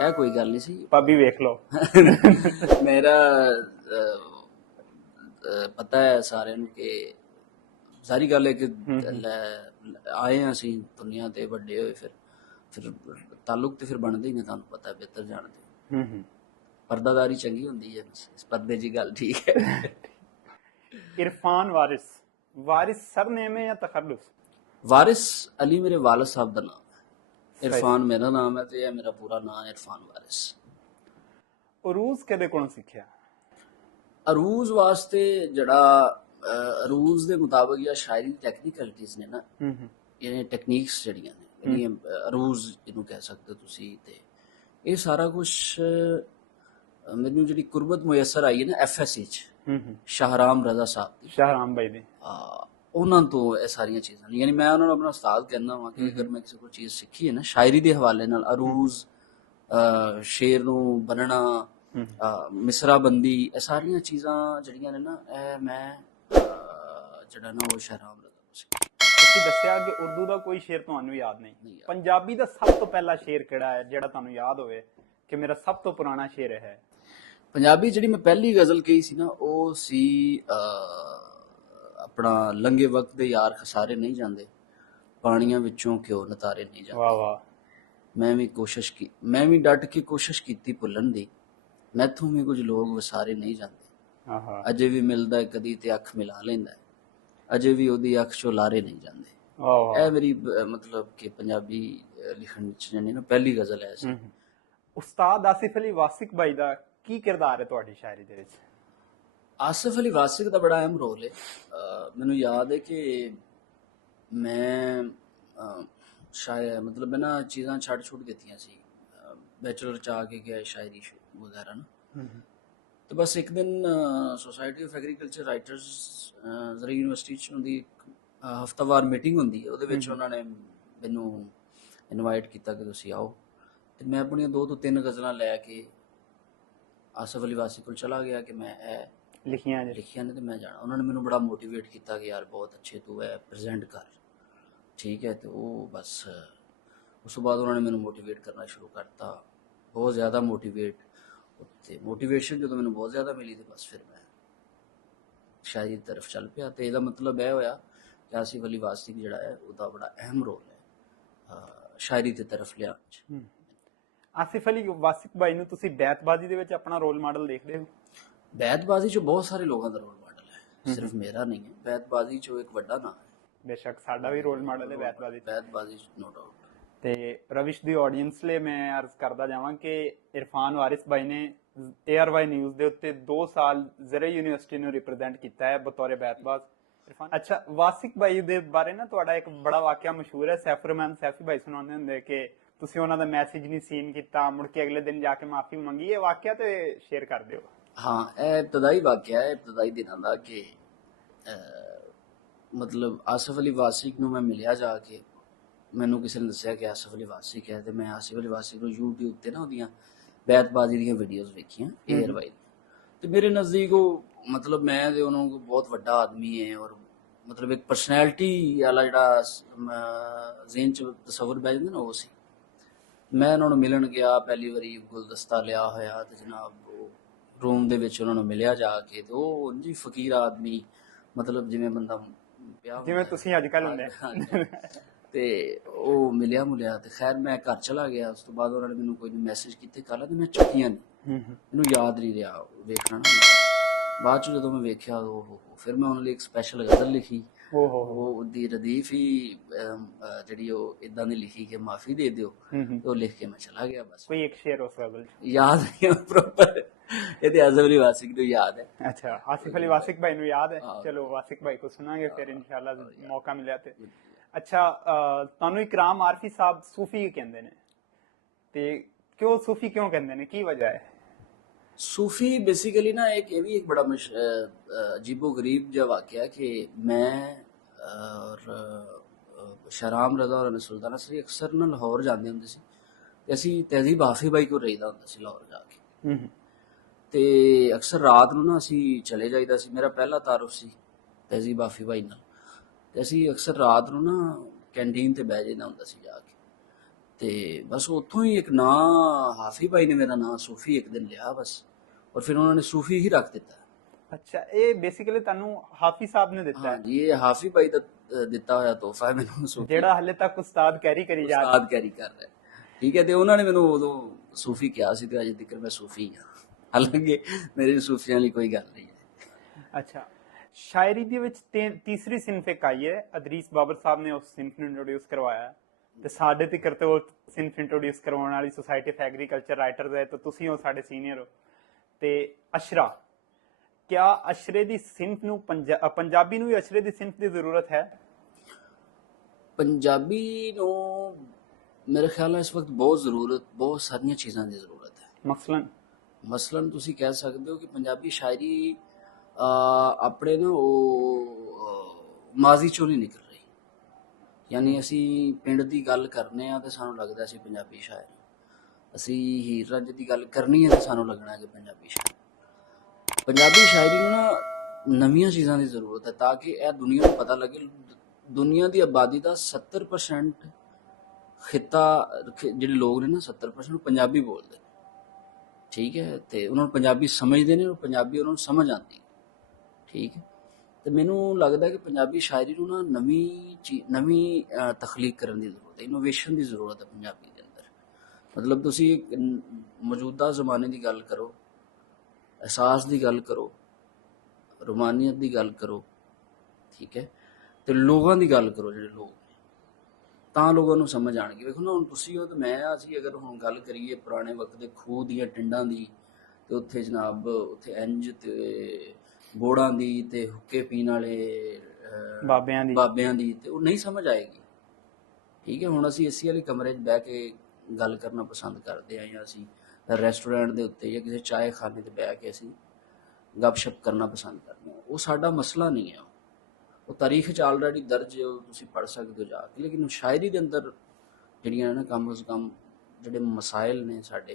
ਇਹ ਕੋਈ ਗੱਲ ਨਹੀਂ ਸੀ। ਭਾਬੀ ਵੇਖ ਲਓ ਮੇਰਾ ਪਤਾ ਹੈ ਸਾਰਿਆਂ ਨੂੰ ਕਿ ਸਾਰੀ ਗੱਲ ਹੈ ਕਿ ਆਏ ਹਾਂ ਅਸੀਂ ਦੁਨੀਆ ਤੇ, ਵੱਡੇ ਹੋਏ, ਫਿਰ ਤਾਲੁਕ ਤੇ ਫਿਰ ਬਣਦੇ ਹੀ ਨੇ, ਤੁਹਾਨੂੰ ਪਤਾ ਬਿਹਤਰ ਜਾਣਦੇ। ਪਰਦਾਦਾਰੀ ਚੰਗੀ ਹੁੰਦੀ ਹੈ, ਇਸ ਪਰਦੇ ਦੀ ਗੱਲ ਠੀਕ ਹੈ। ਇਰਫਾਨ ਵਾਰਿਸ सरनेम है या तखल्लुस? वारिस अली मेरे वालिद साहब का नाम है, इरफान मेरा नाम है, तो यह मेरा पूरा नाम है इरफान वारिस। अरूज कदे कोण सीखिया? अरूज वास्ते जड़ा अरूज दे मुताबिक या शायरी दी टेक्निकलिटीज ने ना, ये टेक्निक्स जड़ियां ने, ये अरूज जिन्हों कह सकते हो तुसी, ते ये सारा कुछ मैनू जिहड़ी कुर्बत मुयसर आई है ना FSC च, ਸ਼ਾਹਰਾਮ ਰਜ਼ਾ ਸਾਹਿਬ ਦੀ, ਸ਼ਾਹਰਾਮ ਭਾਈ ਦੇ, ਉਹਨਾਂ ਤੋਂ ਇਹ ਸਾਰੀਆਂ ਚੀਜ਼ਾਂ, ਯਾਨੀ ਮੈਂ ਉਹਨਾਂ ਨੂੰ ਆਪਣਾ ਉਸਤਾਦ ਕਹਿੰਦਾ ਵਾਂ ਕਿ ਅਗਰ ਮੈਂ ਕਿਸੇ ਕੋਲ ਚੀਜ਼ ਸਿੱਖੀ ਹੈ ਨਾ ਸ਼ਾਇਰੀ ਦੇ ਹਵਾਲੇ ਨਾਲ, ਅਰੂਜ਼, ਸ਼ੇਰ ਨੂੰ ਬੰਨਣਾ, ਮਿਸਰਾਬੰਦੀ, ਇਹ ਸਾਰੀਆਂ ਚੀਜ਼ਾਂ ਜਿਹੜੀਆਂ ਨੇ ਨਾ, ਇਹ ਮੈਂ ਜਿਹੜਾ ਨਾ ਉਹ ਸ਼ਹਿਰਾਮ ਰਜ਼ਾ ਤੋਂ ਸਿੱਖੀ। ਤੁਸੀਂ ਦੱਸਿਆ ਕਿ ਉਰਦੂ ਦਾ ਕੋਈ ਸ਼ੇਰ ਤੁਹਾਨੂੰ ਯਾਦ ਨਹੀਂ, ਪੰਜਾਬੀ ਦਾ ਸਭ ਤੋਂ ਪਹਿਲਾ ਸ਼ੇਰ ਕਿਹੜਾ ਹੈ ਜਿਹੜਾ ਤੁਹਾਨੂੰ ਯਾਦ ਹੋਵੇ ਕਿ ਮੇਰਾ ਸਭ ਤੋਂ ਪੁਰਾਣਾ ਸ਼ੇਰ ਹੈ? ਪੰਜਾਬੀ ਜਿਹੜੀ ਮੈਂ ਪਹਿਲੀ ਗਜ਼ਲ ਕਹੀ ਸੀ ਨਾ, ਉਹ ਸੀ ਆਪਣਾ ਲੰਘੇ ਵਕਤ ਦੇ ਯਾਰ ਖਸਾਰੇ ਨਹੀਂ ਜਾਂਦੇ, ਪਾਣੀਆਂ ਵਿੱਚੋਂ ਕਿਉਂ ਨਤਾਰੇ ਨਹੀਂ ਜਾਂਦੇ। ਵਾਹ ਵਾਹ। ਮੈਂ ਵੀ ਡਟ ਕੇ ਕੋਸ਼ਿਸ਼ ਕੀਤੀ ਭੁੱਲਣ ਦੀ, ਮੈਥੋਂ ਵੀ ਕੁਝ ਲੋਕ ਵਸਾਰੇ ਨਹੀਂ ਜਾਂਦੇ। ਅਜੇ ਵੀ ਮਿਲਦਾ ਕਦੀ ਤੇ ਅੱਖ ਮਿਲਾ ਲੈਂਦਾ, ਅਜੇ ਵੀ ਉਹਦੀ ਅੱਖ ਚੋਂ ਲਾਰੇ ਨਹੀਂ ਜਾਂਦੇ। ਇਹ ਮੇਰੀ ਮਤਲਬ ਕਿ ਪੰਜਾਬੀ ਲਿਖਣ ਵਿੱਚ ਜਾਨੀ ਨਾ ਪਹਿਲੀ ਗਜ਼ਲ ਹੈ ਸੀ। ਉਸਤਾਦ ਆਸਿਫ ਅਲੀ ਵਾਸਿਕ ਭਾਈ ਦਾ ਕੀ ਕਿਰਦਾਰ ਹੈ ਤੁਹਾਡੀ ਸ਼ਾਇਰੀ ਦੇ ਵਿੱਚ? ਆਸਿਫ ਅਲੀ ਵਾਸਿਕ ਦਾ ਬੜਾ ਅਹਿਮ ਰੋਲ ਹੈ। ਮੈਨੂੰ ਯਾਦ ਹੈ ਕਿ ਮੈਂ ਸ਼ਾਇਦ ਮਤਲਬ ਮੈਂ ਨਾ ਚੀਜ਼ਾਂ ਛੱਡ ਛੁੱਟ ਦਿੱਤੀਆਂ ਸੀ, ਬੈਚਲਰ ਚ ਆ ਕੇ ਗਿਆ ਸ਼ਾਇਰੀ ਵਗੈਰਾ ਨਾ। ਤੇ ਬਸ ਇੱਕ ਦਿਨ ਸੋਸਾਇਟੀ ਆਫ ਐਗਰੀਕਲਚਰ ਰਾਈਟਰਸ ਜ਼ਰੀ ਯੂਨੀਵਰਸਿਟੀ ਚ ਹੁੰਦੀ ਇੱਕ ਹਫਤਾਵਾਰ ਮੀਟਿੰਗ ਹੁੰਦੀ ਹੈ, ਉਹਦੇ ਵਿੱਚ ਉਹਨਾਂ ਨੇ ਮੈਨੂੰ ਇਨਵਾਈਟ ਕੀਤਾ ਕਿ ਤੁਸੀਂ ਆਓ। ਤੇ ਮੈਂ ਆਪਣੀਆਂ 2 ਤੋਂ 3 ਗਜ਼ਲਾਂ ਲੈ ਕੇ ਆਸਿਫ ਅਲੀ ਵਾਸਿਕ ਕੋਲ ਚਲਾ ਗਿਆ ਕਿ ਮੈਂ ਇਹ ਲਿਖੀਆਂ ਨੇ ਤੇ ਮੈਂ ਜਾਣਾ। ਉਹਨਾਂ ਨੇ ਮੈਨੂੰ ਬੜਾ ਮੋਟੀਵੇਟ ਕੀਤਾ ਕਿ ਯਾਰ ਬਹੁਤ ਅੱਛੇ ਤੂੰ ਇਹ ਪ੍ਰੈਜ਼ੈਂਟ ਕਰ, ਠੀਕ ਹੈ। ਤੇ ਉਹ ਬਸ ਉਸ ਤੋਂ ਬਾਅਦ ਉਹਨਾਂ ਨੇ ਮੈਨੂੰ ਮੋਟੀਵੇਟ ਕਰਨਾ ਸ਼ੁਰੂ ਕਰਤਾ, ਬਹੁਤ ਜ਼ਿਆਦਾ ਮੋਟੀਵੇਟ। ਤੇ ਮੋਟੀਵੇਸ਼ਨ ਜਦੋਂ ਮੈਨੂੰ ਬਹੁਤ ਜ਼ਿਆਦਾ ਮਿਲੀ ਤੇ ਬਸ ਫਿਰ ਮੈਂ ਸ਼ਾਇਰੀ ਦੀ ਤਰਫ ਚੱਲ ਪਿਆ। ਤੇ ਇਹਦਾ ਮਤਲਬ ਇਹ ਹੋਇਆ ਕਿ ਆਸਿਫ ਅਲੀ ਵਾਸਿਕ ਜਿਹੜਾ ਹੈ ਉਹਦਾ ਬੜਾ ਅਹਿਮ ਰੋਲ ਹੈ ਸ਼ਾਇਰੀ ਦੀ ਤਰਫ ਲਿਆਉਣ 'ਚ। ਆਸਿਫ ਅਲੀ ਵਾਸਿਕ ਭਾਈ ਨੂੰ ਤੁਸੀਂ ਬੈਤਬਾਜ਼ੀ ਦੇ ਵਿੱਚ ਆਪਣਾ ਰੋਲ ਮਾਡਲ ਦੇਖਦੇ ਹੋ? ਬੈਤਬਾਜ਼ੀ 'ਚ ਬਹੁਤ ਸਾਰੇ ਲੋਕਾਂ ਦਾ ਰੋਲ ਮਾਡਲ ਹੈ, ਸਿਰਫ ਮੇਰਾ ਨਹੀਂ ਹੈ। ਬੈਤਬਾਜ਼ੀ 'ਚ ਇੱਕ ਵੱਡਾ ਨਾਮ ਹੈ। ਬੇਸ਼ੱਕ ਸਾਡਾ ਵੀ ਰੋਲ ਮਾਡਲ ਹੈ ਬੈਤਬਾਜ਼ੀ 'ਚ, ਨੋ ਡਾਊਟ। ਤੇ ਰਵਿਸ਼ ਦੀ ਆਡੀਅנס ਲਈ ਮੈਂ ਅਰਜ਼ ਕਰਦਾ ਜਾਵਾਂ ਕਿ ਇਰਫਾਨ ਵਾਰਿਸ ਭਾਈ ਨੇ ARY ਨਿਊਜ਼ ਦੇ ਉੱਤੇ 2 ਸਾਲ ਜ਼ਰੀ ਯੂਨੀਵਰਸਿਟੀ ਨੂੰ ਰਿਪਰੈਜ਼ੈਂਟ ਕੀਤਾ ਹੈ ਬਤੌਰ ਬੈਤਬਾਜ਼। ਅੱਛਾ, ਵਾਸਿਕ ਭਾਈ ਦੇ ਬਾਰੇ ਨਾ ਤੁਹਾਡਾ ਇੱਕ ਬੜਾ ਵਾਕਿਆ ਮਸ਼ਹੂਰ ਹੈ, ਸੈਫਰਮੈਨ ਸੈਫੀ ਭਾਈ ਸੁਣਾਉਂਦੇ ਹੁੰਦੇ ਕਿ ਤੁਸੀਂ ਉਹਨਾਂ ਦਾ ਮੈਸੇਜ ਨਹੀਂ ਸੀਨ ਕੀਤਾ, ਮੁੜ ਕੇ ਅਗਲੇ ਦਿਨ ਜਾ ਕੇ ਮਾਫੀ ਮੰਗੀ। ਇਹ ਵਾਕਿਆ ਤੇ ਸ਼ੇਅਰ ਕਰ ਦਿਓ। ਹਾਂ, ਇਹ ਇਬਤਦਾਈ ਵਾਕਿਆ ਹੈ, ਇਬਤਦਾਈ ਦਿਨਾਂ ਦਾ ਕਿ ਮਤਲਬ ਆਸਿਫ ਅਲੀ ਵਾਸਿਕ ਨੂੰ ਮੈਂ ਮਿਲਿਆ ਜਾ ਕੇ। ਮੈਨੂੰ ਕਿਸੇ ਨੇ ਦੱਸਿਆ ਕਿ ਆਸਿਫ ਅਲੀ ਵਾਸਿਕ ਹੈ ਤੇ ਮੈਂ ਆਸਿਫ ਅਲੀ ਵਾਸਿਕ ਨੂੰ YouTube ਤੇ ਨਾ ਉਹਦੀਆਂ ਬੈਤਬਾਜ਼ੀ ਦੀਆਂ ਵੀਡੀਓਜ਼ ਵੇਖੀਆਂ ARY। ਤੇ ਮੇਰੇ ਨਜ਼ਦੀਕ ਉਹ ਮਤਲਬ ਮੈਂ ਤੇ ਉਹਨੂੰ ਬਹੁਤ ਵੱਡਾ ਆਦਮੀ ਹੈ ਔਰ ਮਤਲਬ ਇੱਕ ਪਰਸਨੈਲਿਟੀ ਵਾਲਾ ਜਿਹੜਾ ਜ਼ਿਹਨ 'ਚ ਤਸਵਰ ਬਹਿ ਜਾਂਦਾ ਨਾ, ਉਹ ਸੀ। ਮੈਂ ਉਹਨਾਂ ਨੂੰ ਮਿਲਣ ਗਿਆ ਪਹਿਲੀ ਵਾਰੀ, ਗੁਲਦਸਤਾ ਲਿਆ ਹੋਇਆ ਤੇ ਜਨਾਬ ਉਹ ਰੂਮ ਦੇ ਵਿੱਚ ਉਹਨਾਂ ਨੂੰ ਮਿਲਿਆ ਜਾ ਕੇ। ਤੇ ਉਹ ਜੀ ਫਕੀਰ ਆਦਮੀ, ਮਤਲਬ ਜਿਵੇਂ ਬੰਦਾ ਜਿਵੇਂ ਤੁਸੀਂ ਅੱਜ ਕੱਲ ਹੁੰਦੇ। ਤੇ ਉਹ ਮਿਲਿਆ ਤੇ ਖੈਰ ਮੈਂ ਘਰ ਚਲਾ ਗਿਆ। ਉਸ ਤੋਂ ਬਾਅਦ ਉਹਨਾਂ ਨੇ ਮੈਨੂੰ ਕੋਈ ਮੈਸੇਜ ਕੀਤੇ ਕੱਲ੍ਹ, ਤੇ ਮੈਂ ਚੁੱਕੀਆਂ ਨਹੀਂ, ਮੈਨੂੰ ਯਾਦ ਨਹੀਂ ਰਿਹਾ ਵੇਖਣਾ ਨਾ। ਬਾਅਦ ਚ ਜਦੋਂ ਮੈਂ ਵੇਖਿਆ ਫਿਰ ਮੈਂ ਉਹਨਾਂ ਲਈ ਇੱਕ ਸਪੈਸ਼ਲ ਗਜ਼ਲ ਲਿਖੀ। ਉਹਦੀ ਰਦੀਫ ਹੀ ਜਿਹੜੀ ਉਹ ਇਦਾਂ ਦੀ ਲਿਖੀ ਕਿ ਮਾਫੀ ਦੇ ਦਿਓ, ਉਹ ਲਿਖ ਕੇ ਮੈਂ ਚਲਾ ਗਿਆ। ਬਸ ਕੋਈ ਇੱਕ ਸ਼ੇਰ ਉਸ ਗਜ਼ਲ ਯਾਦ ਨਹੀਂ ਪ੍ਰੋਪਰ, ਇਹਦੇ ਆਸਿਫ ਅਲੀ ਵਾਸਿਕ ਨੂੰ ਯਾਦ ਹੈ। ਅੱਛਾ, ਆਸਿਫ ਅਲੀ ਵਾਸਿਕ ਭਾਈ ਨੂੰ ਯਾਦ ਹੈ। ਚਲੋ ਵਾਸਿਕ ਭਾਈ ਕੋ ਸੁਣਾਂਗੇ ਫਿਰ ਇਨਸ਼ਾਅੱਲਾ ਮੌਕਾ ਮਿਲਿਆ ਤੇ। ਅੱਛਾ, ਤੁਹਾਨੂੰ ਇਕਰਾਮ ਆਰਫੀ ਸਾਹਿਬ ਸੂਫੀ ਕਹਿੰਦੇ ਨੇ, ਤੇ ਕਿਉਂ ਸੂਫੀ ਕਿਉਂ ਕਹਿੰਦੇ ਨੇ, ਕੀ ਵਜ੍ਹਾ ਹੈ? ਸੂਫੀ ਬੇਸਿਕਲੀ ਨਾ ਇਹ ਵੀ ਇੱਕ ਬੜਾ ਅਜੀਬੋ ਗਰੀਬ ਜਿਹਾ ਵਾਕਿਆ ਕਿ ਮੈਂ ਔਰ ਸ਼ਹਿਰਾਮ ਰਜ਼ਾ ਔਰ ਸੁਲਤਾਨਾ ਸਰੀ ਅਕਸਰ ਨਾ ਲਾਹੌਰ ਜਾਂਦੇ ਹੁੰਦੇ ਸੀ ਤੇ ਅਸੀਂ ਤਹਿਜ਼ੀਬ ਹਾਫੀ ਬਾਈ ਕੋਲ ਰਹੀਦਾ ਹੁੰਦਾ ਸੀ ਲਾਹੌਰ ਜਾ ਕੇ। ਤੇ ਅਕਸਰ ਰਾਤ ਨੂੰ ਨਾ ਅਸੀਂ ਚਲੇ ਜਾਈਦਾ ਸੀ। ਮੇਰਾ ਪਹਿਲਾ ਤਾਰੁਫ ਸੀ ਤਹਿਜ਼ੀਬ ਹਾਫੀ ਬਾਈ ਨਾਲ, ਤੇ ਅਸੀਂ ਅਕਸਰ ਰਾਤ ਨੂੰ ਨਾ ਕੈਂਟੀਨ ਤੇ ਬਹਿ ਜਾਈਦਾ ਹੁੰਦਾ ਸੀ ਜਾ ਕੇ। ਤੇ ਬਸ ਉੱਥੋਂ ਹੀ ਇੱਕ ਨਾਂ ਹਾਫੀ ਭਾਈ ਨੇ ਮੇਰਾ ਨਾਂ ਸੂਫੀ ਇੱਕ ਦਿਨ ਲਿਆ ਬਸ, ਔਰ ਫਿਰ ਉਹਨਾਂ ਨੇ ਸੂਫੀ ਹੀ ਰੱਖ ਦਿੱਤਾ। ਅੱਛਾ, ਇਹ ਬੇਸਿਕਲੀ ਤੁਹਾਨੂੰ ਹਾਫੀ ਸਾਹਿਬ ਨੇ ਦਿੱਤਾ ਹੈ? ਜੀ, ਇਹ ਹਾਫੀ ਭਾਈ ਦਾ ਦਿੱਤਾ ਹੋਇਆ ਤੋਹਫਾ ਹੈ ਮੈਨੂੰ ਸੂਫੀ, ਜਿਹੜਾ ਹਲੇ ਤੱਕ ਉਸਤਾਦ ਕੈਰੀ ਕਰੀ ਜਾ ਰਿਹਾ। ਉਸਤਾਦ ਕੈਰੀ ਕਰ ਰਿਹਾ, ਠੀਕ ਹੈ। ਤੇ ਉਹਨਾਂ ਨੇ ਮੈਨੂੰ ਉਦੋਂ ਸੂਫੀ ਕਿਹਾ ਸੀ ਤੇ ਅਜੇ ਤੱਕ ਮੈਂ ਸੂਫੀ ਹਾਂ, ਹਾਲਾਂਕਿ ਮੇਰੇ ਸੂਫੀਆਂ ਲਈ ਕੋਈ ਗੱਲ ਨਹੀਂ ਹੈ। ਅੱਛਾ, ਸ਼ਾਇਰੀ ਦੇ ਵਿੱਚ ਤੀਸਰੀ ਸਿਨਫ ਇੱਕ ਆਈ ਹੈ, ਅਦਰੀਸ ਬਾਬਰ ਸਾਹਿਬ ਨੇ ਉਸ ਸਿਨਫ ਨੂੰ ਇੰਟਰੋਡਿਊਸ ਕਰਵਾਇਆ ਤੇ ਸਾਡੇ ਤੇ ਕਰਤੇ ਉਹ ਸਿਨਫ ਇੰਟਰੋਡਿਊਸ ਕਰਵਾਉਣ ਵਾਲੀ ਸੋਸਾਇਟੀ ਆਫ ਐਗਰੀਕਲਚਰ ਰਾਈਟਰਸ ਹੈ, ਤੇ ਤੁਸੀਂ ਹੋ ਸਾਡੇ ਸੀਨੀਅਰ ਹੋ। ਤੇ ਅਸ਼ਰਾ, ਕਿਆ ਅਸ਼ਰੇ ਦੀ ਸਿਨਫ ਨੂੰ ਪੰਜਾਬੀ ਨੂੰ ਵੀ ਅਸ਼ਰੇ ਦੀ ਸਿਨਫ ਦੀ ਜ਼ਰੂਰਤ ਹੈ? ਪੰਜਾਬੀ ਨੂੰ ਮੇਰੇ ਖਿਆਲ ਨਾਲ ਇਸ ਵਕਤ ਬਹੁਤ ਸਾਰੀਆਂ ਚੀਜ਼ਾਂ ਦੀ ਜ਼ਰੂਰਤ ਹੈ। ਮਸਲਨ ਤੁਸੀਂ ਕਹਿ ਸਕਦੇ ਹੋ ਕਿ ਪੰਜਾਬੀ ਸ਼ਾਇਰੀ ਆਪਣੇ ਨਾ ਉਹ ਮਾਜ਼ੀ ਚੋਂ ਨਹੀਂ ਨਿਕਲ ਰਹੀ। ਯਾਨੀ ਅਸੀਂ ਪਿੰਡ ਦੀ ਗੱਲ ਕਰਨੇ ਆ ਤੇ ਸਾਨੂੰ ਲੱਗਦਾ ਸੀ ਪੰਜਾਬੀ ਸ਼ਾਇਰ, ਅਸੀਂ ਹੀਰ ਰਾਂਝੇ ਦੀ ਗੱਲ ਕਰਨੀ ਹੈ ਤਾਂ ਸਾਨੂੰ ਲੱਗਣਾ ਕਿ ਪੰਜਾਬੀ ਸ਼ਾਇਰੀ ਨੂੰ ਨਾ ਨਵੀਆਂ ਚੀਜ਼ਾਂ ਦੀ ਜ਼ਰੂਰਤ ਹੈ ਤਾਂ ਕਿ ਇਹ ਦੁਨੀਆ ਨੂੰ ਪਤਾ ਲੱਗੇ। ਦੁਨੀਆ ਦੀ ਆਬਾਦੀ ਦਾ 70% ਖਿੱਤਾ ਜਿਹੜੇ ਲੋਕ ਨੇ ਨਾ 70% ਪੰਜਾਬੀ ਬੋਲਦੇ ਨੇ, ਠੀਕ ਹੈ, ਤੇ ਉਹਨਾਂ ਨੂੰ ਪੰਜਾਬੀ ਸਮਝਦੇ ਨੇ, ਪੰਜਾਬੀ ਉਹਨਾਂ ਨੂੰ ਸਮਝ ਆਉਂਦੀ, ਠੀਕ ਹੈ। ਤੇ ਮੈਨੂੰ ਲੱਗਦਾ ਕਿ ਪੰਜਾਬੀ ਸ਼ਾਇਰੀ ਨੂੰ ਨਾ ਨਵੀਂ ਤਖਲੀਕ ਕਰਨ ਦੀ ਜ਼ਰੂਰਤ ਹੈ, ਇਨੋਵੇਸ਼ਨ ਦੀ ਜ਼ਰੂਰਤ ਹੈ ਪੰਜਾਬੀ ਦੇ ਅੰਦਰ। ਮਤਲਬ ਤੁਸੀਂ ਮੌਜੂਦਾ ਜ਼ਮਾਨੇ ਦੀ ਗੱਲ ਕਰੋ, ਅਹਿਸਾਸ ਦੀ ਗੱਲ ਕਰੋ, ਰੋਮਾਨੀਅਤ ਦੀ ਗੱਲ ਕਰੋ, ਠੀਕ ਹੈ, ਤੇ ਲੋਕਾਂ ਦੀ ਗੱਲ ਕਰੋ, ਜਿਹੜੇ ਲੋਕ ਤਾਂ ਲੋਕਾਂ ਨੂੰ ਸਮਝ ਆਣਗੇ। ਵੇਖੋ ਨਾ, ਹੁਣ ਤੁਸੀਂ ਹੋ ਤੇ ਮੈਂ ਆ, ਅਸੀਂ ਅਗਰ ਹੁਣ ਗੱਲ ਕਰੀਏ ਪੁਰਾਣੇ ਵਕਤ ਦੇ ਖੂਹ ਦੀਆਂ ਟਿੰਡਾਂ ਦੀ, ਤੇ ਉੱਥੇ ਜਨਾਬ ਉੱਥੇ ਇੰਜ ਤੇ ਬੋੜਾਂ ਦੀ ਤੇ ਹੁੱਕੇ ਪੀਣ ਵਾਲੇ ਬਾਬਿਆਂ ਦੀ, ਤੇ ਉਹ ਨਹੀਂ ਸਮਝ ਆਏਗੀ, ਠੀਕ ਹੈ। ਹੁਣ ਅਸੀਂ ਏਸੀ ਵਾਲੇ ਕਮਰੇ 'ਚ ਬਹਿ ਕੇ ਗੱਲ ਕਰਨਾ ਪਸੰਦ ਕਰਦੇ ਹਾਂ, ਜਾਂ ਅਸੀਂ ਰੈਸਟੋਰੈਂਟ ਦੇ ਉੱਤੇ ਜਾਂ ਕਿਸੇ ਚਾਏ ਖਾਨੇ 'ਤੇ ਬਹਿ ਕੇ ਅਸੀਂ ਗੱਪਸ਼ਪ ਕਰਨਾ ਪਸੰਦ ਕਰਦੇ ਹਾਂ। ਉਹ ਸਾਡਾ ਮਸਲਾ ਨਹੀਂ ਹੈ, ਉਹ ਤਾਰੀਖ 'ਚ ਆਲਰੇਡੀ ਦਰਜ ਹੈ, ਉਹ ਤੁਸੀਂ ਪੜ੍ਹ ਸਕਦੇ ਹੋ ਜਾ ਕੇ। ਲੇਕਿਨ ਸ਼ਾਇਰੀ ਦੇ ਅੰਦਰ ਜਿਹੜੀਆਂ ਨਾ ਕਮ ਅਜ਼ ਕਮ ਜਿਹੜੇ ਮਸਾਇਲ ਨੇ ਸਾਡੇ,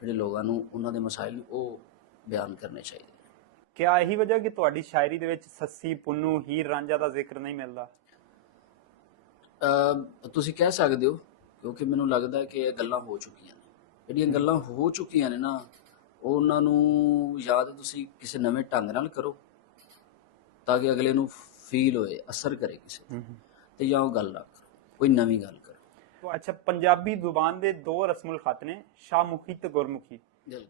ਜਿਹੜੇ ਲੋਕਾਂ ਨੂੰ ਉਹਨਾਂ ਦੇ ਮਸਾਇਲ ਉਹ ਬਿਆਨ ਕਰਨੇ ਚਾਹੀਦੇ। ਕਿਆ ਇਹੀ ਵਜ੍ਹਾ ਕਿ ਤੁਹਾਡੀ ਸ਼ਾਇਰੀ ਦੇ ਵਿੱਚ ਸੱਸੀ, ਪੁੰਨੂ, ਹੀਰ ਰਾਂਝਾ ਦਾ ਜ਼ਿਕਰ ਨਹੀਂ ਮਿਲਦਾ? ਤੁਸੀਂ ਕਹਿ ਸਕਦੇ ਹੋ, ਕਿਉਂਕਿ ਮੈਨੂੰ ਲੱਗਦਾ ਕਿ ਇਹ ਗੱਲਾਂ ਹੋ ਚੁੱਕੀਆਂ ਨੇ। ਜਿਹੜੀਆਂ ਗੱਲਾਂ ਹੋ ਚੁੱਕੀਆਂ ਨੇ ਨਾ, ਉਹਨਾਂ ਨੂੰ ਯਾਦ ਤੁਸੀਂ ਕਿਸੇ ਨਵੇਂ ਢੰਗ ਨਾਲ ਕਰੋ ਤਾਂ ਕਿ ਅਗਲੇ ਨੂੰ ਫੀਲ ਹੋਏ, ਅਸਰ ਕਰੇ ਕਿਸੇ ਤੇ, ਜਾਂ ਉਹ ਗੱਲ ਨਾ ਕਰੋ, ਕੋਈ ਨਵੀਂ ਗੱਲ ਕਰੋ। ਅੱਛਾ, ਪੰਜਾਬੀ ਜ਼ੁਬਾਨ ਦੇ ਦੋ ਰਸਮੁਲ ਖਤ ਨੇ, ਸ਼ਾਹਮੁਖੀ ਤੇ ਗੁਰਮੁਖੀ।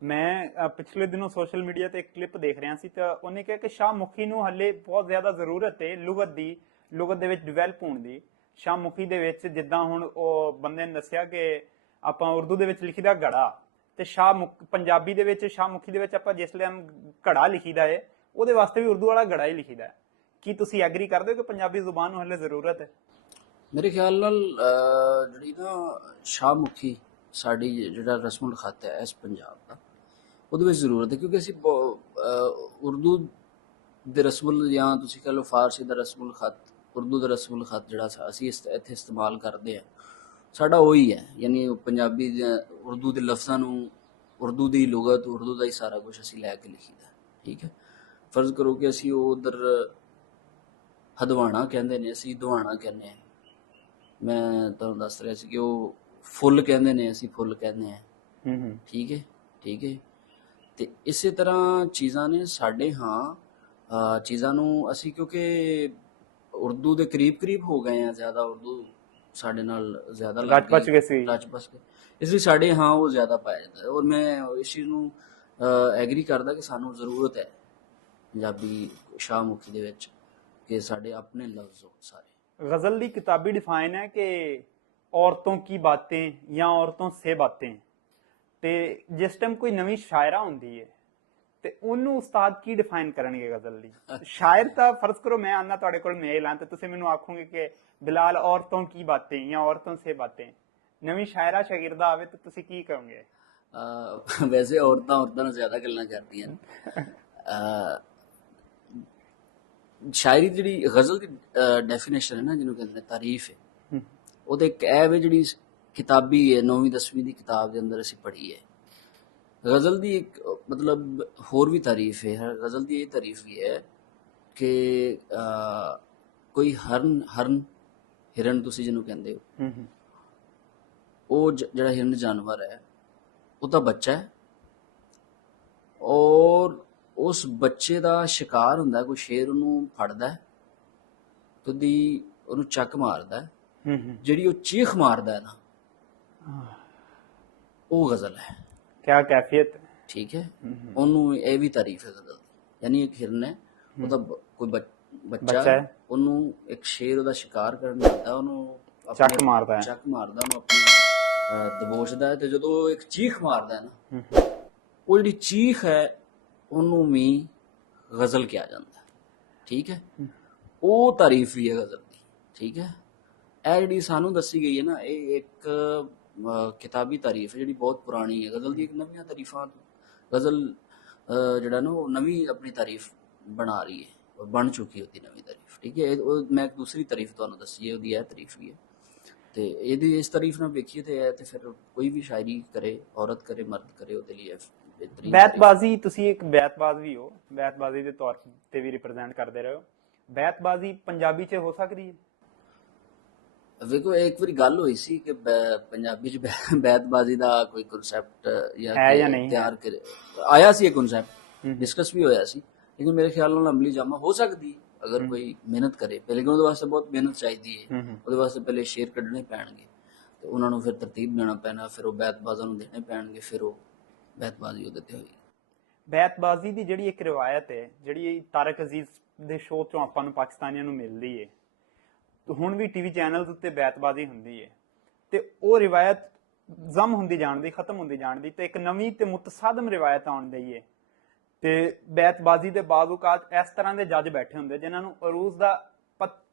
ਮੈਂ ਪਿਛਲੇ ਦਿਨੋਂ ਸੋਸ਼ਲ ਮੀਡੀਆ ਤੇ ਇੱਕ ਕਲਿੱਪ ਦੇਖ ਰਿਹਾ ਸੀ ਤਾਂ ਉਹਨੇ ਕਿਹਾ ਕਿ ਸ਼ਾਹਮੁਖੀ ਨੂੰ ਹਲੇ ਬਹੁਤ ਜ਼ਿਆਦਾ ਜ਼ਰੂਰਤ ਹੈ ਲੁਗਤ ਦੇ ਵਿੱਚ ਡਿਵੈਲਪ ਹੋਣ ਦੀ। ਸ਼ਾਹਮੁਖੀ ਦੇ ਵਿੱਚ ਜਿੱਦਾਂ ਹੁਣ ਉਹ ਬੰਦੇ ਨੇ ਦੱਸਿਆ ਕਿ ਆਪਾਂ ਉਰਦੂ ਦੇ ਵਿੱਚ ਲਿਖੀਦਾ ਘੜਾ, ਤੇ ਪੰਜਾਬੀ ਦੇ ਵਿੱਚ ਸ਼ਾਹਮੁਖੀ ਦੇ ਵਿੱਚ ਆਪਾਂ ਜਿਸ ਲਈ ਘੜਾ ਲਿਖੀਦਾ ਹੈ, ਉਹਦੇ ਵਾਸਤੇ ਵੀ ਉਰਦੂ ਵਾਲਾ ਘੜਾ ਹੀ ਲਿਖੀਦਾ ਹੈ। ਕੀ ਤੁਸੀਂ ਐਗਰੀ ਕਰਦੇ ਹੋ ਕਿ ਪੰਜਾਬੀ ਜ਼ੁਬਾਨ ਨੂੰ ਹਲੇ ਜ਼ਰੂਰਤ ਹੈ? ਮੇਰੇ ਖਿਆਲ ਨਾਲ ਜਿਹੜੀ ਨਾ ਸ਼ਾਹਮੁਖੀ ਸਾਡੀ ਜਿਹੜਾ ਰਸਮੁਲ ਖਤ ਹੈ ਇਸ ਪੰਜਾਬ ਦਾ, ਉਹਦੇ ਵਿੱਚ ਜ਼ਰੂਰਤ ਹੈ, ਕਿਉਂਕਿ ਅਸੀਂ ਉਰਦੂ ਦੇ ਰਸਮੁਲ, ਜਾਂ ਤੁਸੀਂ ਕਹਿ ਲਓ ਫਾਰਸੀ ਦਾ ਰਸਮੁਲ ਖਤ, ਉਰਦੂ ਦਾ ਰਸਮੁਲ ਖਤ ਜਿਹੜਾ ਅਸੀਂ ਇੱਥੇ ਇਸਤੇਮਾਲ ਕਰਦੇ ਹਾਂ, ਸਾਡਾ ਉਹੀ ਹੈ। ਯਾਨੀ ਪੰਜਾਬੀ ਉਰਦੂ ਦੇ ਲਫ਼ਜ਼ਾਂ ਨੂੰ, ਉਰਦੂ ਦੀ ਲੁਗਤ, ਉਰਦੂ ਦਾ ਹੀ ਸਾਰਾ ਕੁਝ ਅਸੀਂ ਲੈ ਕੇ ਲਿਖੀਦਾ, ਠੀਕ ਹੈ। ਫਰਜ਼ ਕਰੋ ਕਿ ਅਸੀਂ ਉਹ ਉਧਰ ਹਦਵਾਣਾ ਕਹਿੰਦੇ ਨੇ, ਅਸੀਂ ਦੁਹਾਣਾ ਕਹਿੰਦੇ ਹਾਂ। ਮੈਂ ਤੁਹਾਨੂੰ ਦੱਸ ਰਿਹਾ ਸੀ ਕਿ ਉਹ ਫੁੱਲ ਕਹਿੰਦੇ ਨੇ, ਅਸੀਂ ਫੁੱਲ ਕਹਿੰਦੇ ਹਾਂ, ਠੀਕ ਹੈ, ਠੀਕ ਹੈ। ਤੇ ਇਸੇ ਤਰ੍ਹਾਂ ਚੀਜ਼ਾਂ ਨੇ ਸਾਡੇ, ਹਾਂ, ਚੀਜ਼ਾਂ ਨੂੰ ਅਸੀਂ ਕਿਉਂਕਿ ਉਰਦੂ ਦੇ ਕਰੀਬ ਹੋ ਗਏ ਆ, ਜ਼ਿਆਦਾ ਉਰਦੂ ਸਾਡੇ ਨਾਲ ਜ਼ਿਆਦਾ ਲੱਗ ਗਈ, ਰਚ ਬਸ ਗਏ, ਇਸ ਲਈ ਸਾਡੇ ਉਹ ਜ਼ਿਆਦਾ ਪਾਇਆ ਜਾਂਦਾ। ਔਰ ਮੈਂ ਇਸ ਚੀਜ਼ ਨੂੰ ਐਗਰੀ ਕਰਦਾ ਕਿ ਸਾਨੂੰ ਜ਼ਰੂਰਤ ਹੈ ਪੰਜਾਬੀ ਸ਼ਾਹਮੁਖੀ ਦੇ ਵਿੱਚ ਕਿ ਸਾਡੇ ਆਪਣੇ ਲਫ਼ਜ਼ ਹੋ ਸਾਰੇ। गजल की किताबी डिफाइन है कि औरतों की बातें या औरतों से बातें, ते जिस टाइम कोई नवी शायरा होंदी है ते ਉਹਨੂੰ ਉਸਤਾਦ ਕੀ ਡਿਫਾਈਨ ਕਰਨਗੇ ਗਜ਼ਲ ਦੀ? ਸ਼ਾਇਰ ਤਾਂ ਫਰਜ਼ ਕਰੋ ਮੈਂ ਆਨਾ ਤੁਹਾਡੇ ਕੋਲ ਮੇਲ ਆਂ ਤੇ ਤੁਸੀਂ ਮੈਨੂੰ ਆਖੋਗੇ ਕਿ ਬਿਲਾਲ ਔਰਤੋਂ ਕੀ ਬਾतें ਜਾਂ ਔਰਤੋਂ ਸੇ ਬਾतें, ਨਵੀਂ ਸ਼ਾਇਰਾ ਸ਼ਾਗਿਰਦਾ ਆਵੇ ਤਾਂ ਤੁਸੀਂ ਕੀ ਕਹੋਗੇ? ਵੈਸੇ ਔਰਤਾਂ ਨਾਲ ਜ਼ਿਆਦਾ ਗੱਲਾਂ ਕਰਦੀਆਂ ਨੇ। ਸ਼ਾਇਰੀ ਜਿਹੜੀ ਗਜ਼ਲ ਦੀ ਡੈਫੀਨੇਸ਼ਨ ਹੈ ਨਾ, ਜਿਹਨੂੰ ਕਹਿੰਦੇ ਨੇ ਤਾਰੀਫ ਹੈ, ਉਹਦੇ ਇੱਕ ਇਹ ਵੇ ਜਿਹੜੀ ਕਿਤਾਬੀ ਹੈ 9ਵੀਂ 10ਵੀਂ ਦੀ ਕਿਤਾਬ ਦੇ ਅੰਦਰ ਅਸੀਂ ਪੜ੍ਹੀ ਹੈ। ਗਜ਼ਲ ਦੀ ਇੱਕ ਮਤਲਬ ਹੋਰ ਵੀ ਤਾਰੀਫ ਹੈ। ਗਜ਼ਲ ਦੀ ਇਹ ਤਾਰੀਫ ਵੀ ਹੈ ਕਿ ਕੋਈ ਹਿਰਨ ਤੁਸੀਂ ਜਿਹਨੂੰ ਕਹਿੰਦੇ ਹੋ, ਉਹ ਜਿਹੜਾ ਹਿਰਨ ਜਾਨਵਰ ਹੈ, ਉਹਦਾ ਬੱਚਾ ਹੈ, ਔਰ ਉਸ ਬੱਚੇ ਦਾ ਸ਼ਿਕਾਰ ਹੁੰਦਾ, ਕੋਈ ਸ਼ੇਰ ਉਹਨੂੰ ਫੜਦਾ ਹੈ ਤੇ ਉਹਨੂੰ ਚੱਕ ਮਾਰਦਾ ਹੈ, ਜਿਹੜੀ ਉਹ ਚੀਖ ਮਾਰਦਾ ਹੈ ਨਾ, ਉਹ ਗਜ਼ਲ ਹੈ। ਕਿਆ ਕੈਫੀਅਤ, ਠੀਕ ਹੈ। ਉਹਨੂੰ ਇਹ ਵੀ ਤਾਰੀਫ ਹੈ ਗਜ਼ਲ ਦੀ। ਯਾਨੀ ਇੱਕ ਹਿਰਨ ਹੈ, ਉਹਦਾ ਕੋਈ ਬੱਚਾ ਹੈ, ਉਹਨੂੰ ਇੱਕ ਸ਼ੇਰ ਉਹਦਾ ਸ਼ਿਕਾਰ ਕਰਨ ਜਾਂਦਾ, ਉਹਨੂੰ ਚੱਕ ਮਾਰਦਾ, ਉਹਨੂੰ ਆਪਣੀ ਦਬੋਚਦਾ ਹੈ, ਤੇ ਜਦੋਂ ਇੱਕ ਚੀਖ ਮਾਰਦਾ ਹੈ ਨਾ, ਉਹ ਜਿਹੜੀ ਚੀਖ ਹੈ ਉਹਨੂੰ ਵੀ ਗਜ਼ਲ ਕਿਹਾ ਜਾਂਦਾ, ਠੀਕ ਹੈ। ਉਹ ਤਾਰੀਫ ਵੀ ਹੈ ਗਜ਼ਲ ਦੀ, ਠੀਕ ਹੈ। ਇਹ ਜਿਹੜੀ ਸਾਨੂੰ ਦੱਸੀ ਗਈ ਹੈ ਨਾ, ਇਹ ਇੱਕ ਕਿਤਾਬੀ ਤਾਰੀਫ ਹੈ ਜਿਹੜੀ ਬਹੁਤ ਪੁਰਾਣੀ ਹੈ। ਗਜ਼ਲ ਦੀ ਇੱਕ ਨਵੀਆਂ ਤਾਰੀਫਾਂ, ਗਜ਼ਲ ਜਿਹੜਾ ਨਾ ਉਹ ਨਵੀਂ ਆਪਣੀ ਤਾਰੀਫ ਬਣਾ ਰਹੀ ਹੈ, ਬਣ ਚੁੱਕੀ ਉਹਦੀ ਨਵੀਂ ਤਾਰੀਫ, ਠੀਕ ਹੈ। ਉਹ ਮੈਂ ਇੱਕ ਦੂਸਰੀ ਤਾਰੀਫ ਤੁਹਾਨੂੰ ਦੱਸੀ ਹੈ, ਉਹਦੀ ਇਹ ਤਾਰੀਫ ਵੀ ਹੈ ਤੇ ਇਹਦੀ ਇਸ ਤਾਰੀਫ ਨਾਲ ਵੇਖੀਏ ਤੇ ਫਿਰ ਕੋਈ ਵੀ ਸ਼ਾਇਰੀ ਕਰੇ, ਔਰਤ ਕਰੇ, ਮਰਦ ਕਰੇ, ਉਹਦੇ ਲਈ ਬਿਹਤਰੀਨ ਬੈਤਬਾਜ਼ੀ, ਤੁਸੀਂ ਇੱਕ ਬੈਤਬਾਜ਼ ਵੀ ਹੋ, ਬੈਤਬਾਜ਼ੀ ਦੇ ਤੌਰ ਤੇ ਵੀ ਰਿਪਰੈਜ਼ੈਂਟ ਕਰਦੇ ਰਹੇ ਹੋ। ਬੈਤਬਾਜ਼ੀ ਪੰਜਾਬੀ 'ਚ ਹੋ ਸਕਦੀ ਹੈ? ਵੇਖੋ, ਇੱਕ ਵਾਰੀ ਗੱਲ ਹੋਈ ਸੀ ਕਿ ਪੰਜਾਬੀ 'ਚ ਬੈਤਬਾਜ਼ੀ ਦਾ ਕੋਈ ਕਨਸੈਪਟ ਹੈ ਜਾਂ ਨਹੀਂ ਤਿਆਰ ਕਰ ਆਇਆ ਸੀ, ਇਹ ਕਨਸੈਪਟ ਡਿਸਕਸ ਵੀ ਹੋਇਆ ਸੀ, ਲੇਕਿਨ ਮੇਰੇ ਖਿਆਲ ਨਾਲ ਅਮਲੀ ਜਾਮਾ ਹੋ ਸਕਦੀ ਅਗਰ ਕੋਈ ਮਿਹਨਤ ਕਰੇ। ਪਹਿਲੇ ਉਹਦੇ ਵਾਸਤੇ ਬਹੁਤ ਮਿਹਨਤ ਚਾਹੀਦੀ ਹੈ, ਉਹਦੇ ਵਾਸਤੇ ਪਹਿਲੇ ਸ਼ੇਰ ਕੱਢਣੇ ਪੈਣਗੇ ਤੇ ਉਹਨਾਂ ਨੂੰ ਫਿਰ ਤਰਤੀਬ ਦੇਣਾ ਪੈਣਾ, ਫਿਰ ਉਹ ਬੈਤਬਾਜ਼ਾਂ ਨੂੰ ਦੇਣੇ ਪੈਣਗੇ, ਫਿਰ ਉਹ ਬੈਤਬਾਜ਼ੀ ਉਹਦੇ ਤੇ ਹੋਈ। ਬੈਤਬਾਜ਼ੀ ਦੀ ਜਿਹੜੀ ਇੱਕ ਰਿਵਾਇਤ ਹੈ, ਜਿਹੜੀ ਤਾਰਕ ਅਜ਼ੀਜ਼ ਦੇ ਸ਼ੋਅ ਤੋਂ ਆਪਾਂ ਨੂੰ ਪਾਕਿਸਤਾਨੀਆਂ ਨੂੰ ਮਿਲਦੀ ਹੈ, ਹੁਣ ਵੀ ਟੀਵੀ ਚੈਨਲਸ ਉੱਤੇ ਬੈਤਬਾਜ਼ੀ ਹੁੰਦੀ ਹੈ, ਤੇ ਉਹ ਰਿਵਾਇਤ ਜ਼ਮ ਹੁੰਦੀ ਜਾਣਦੀ, ਖਤਮ ਹੁੰਦੀ ਜਾਣਦੀ, ਤੇ ਇੱਕ ਨਵੀਂ ਤੇ ਮੁਤਸਾਦਮ ਰਿਵਾਇਤ ਆਉਣ ਦੀ ਹੈ। ਤੇ ਬੈਤਬਾਜ਼ੀ ਦੇ ਬਾਜ਼ ਔਕਾਤ ਇਸ ਤਰ੍ਹਾਂ ਦੇ ਜੱਜ ਬੈਠੇ ਹੁੰਦੇ ਜਿਨ੍ਹਾਂ ਨੂੰ ਅਰੂਜ਼ ਦਾ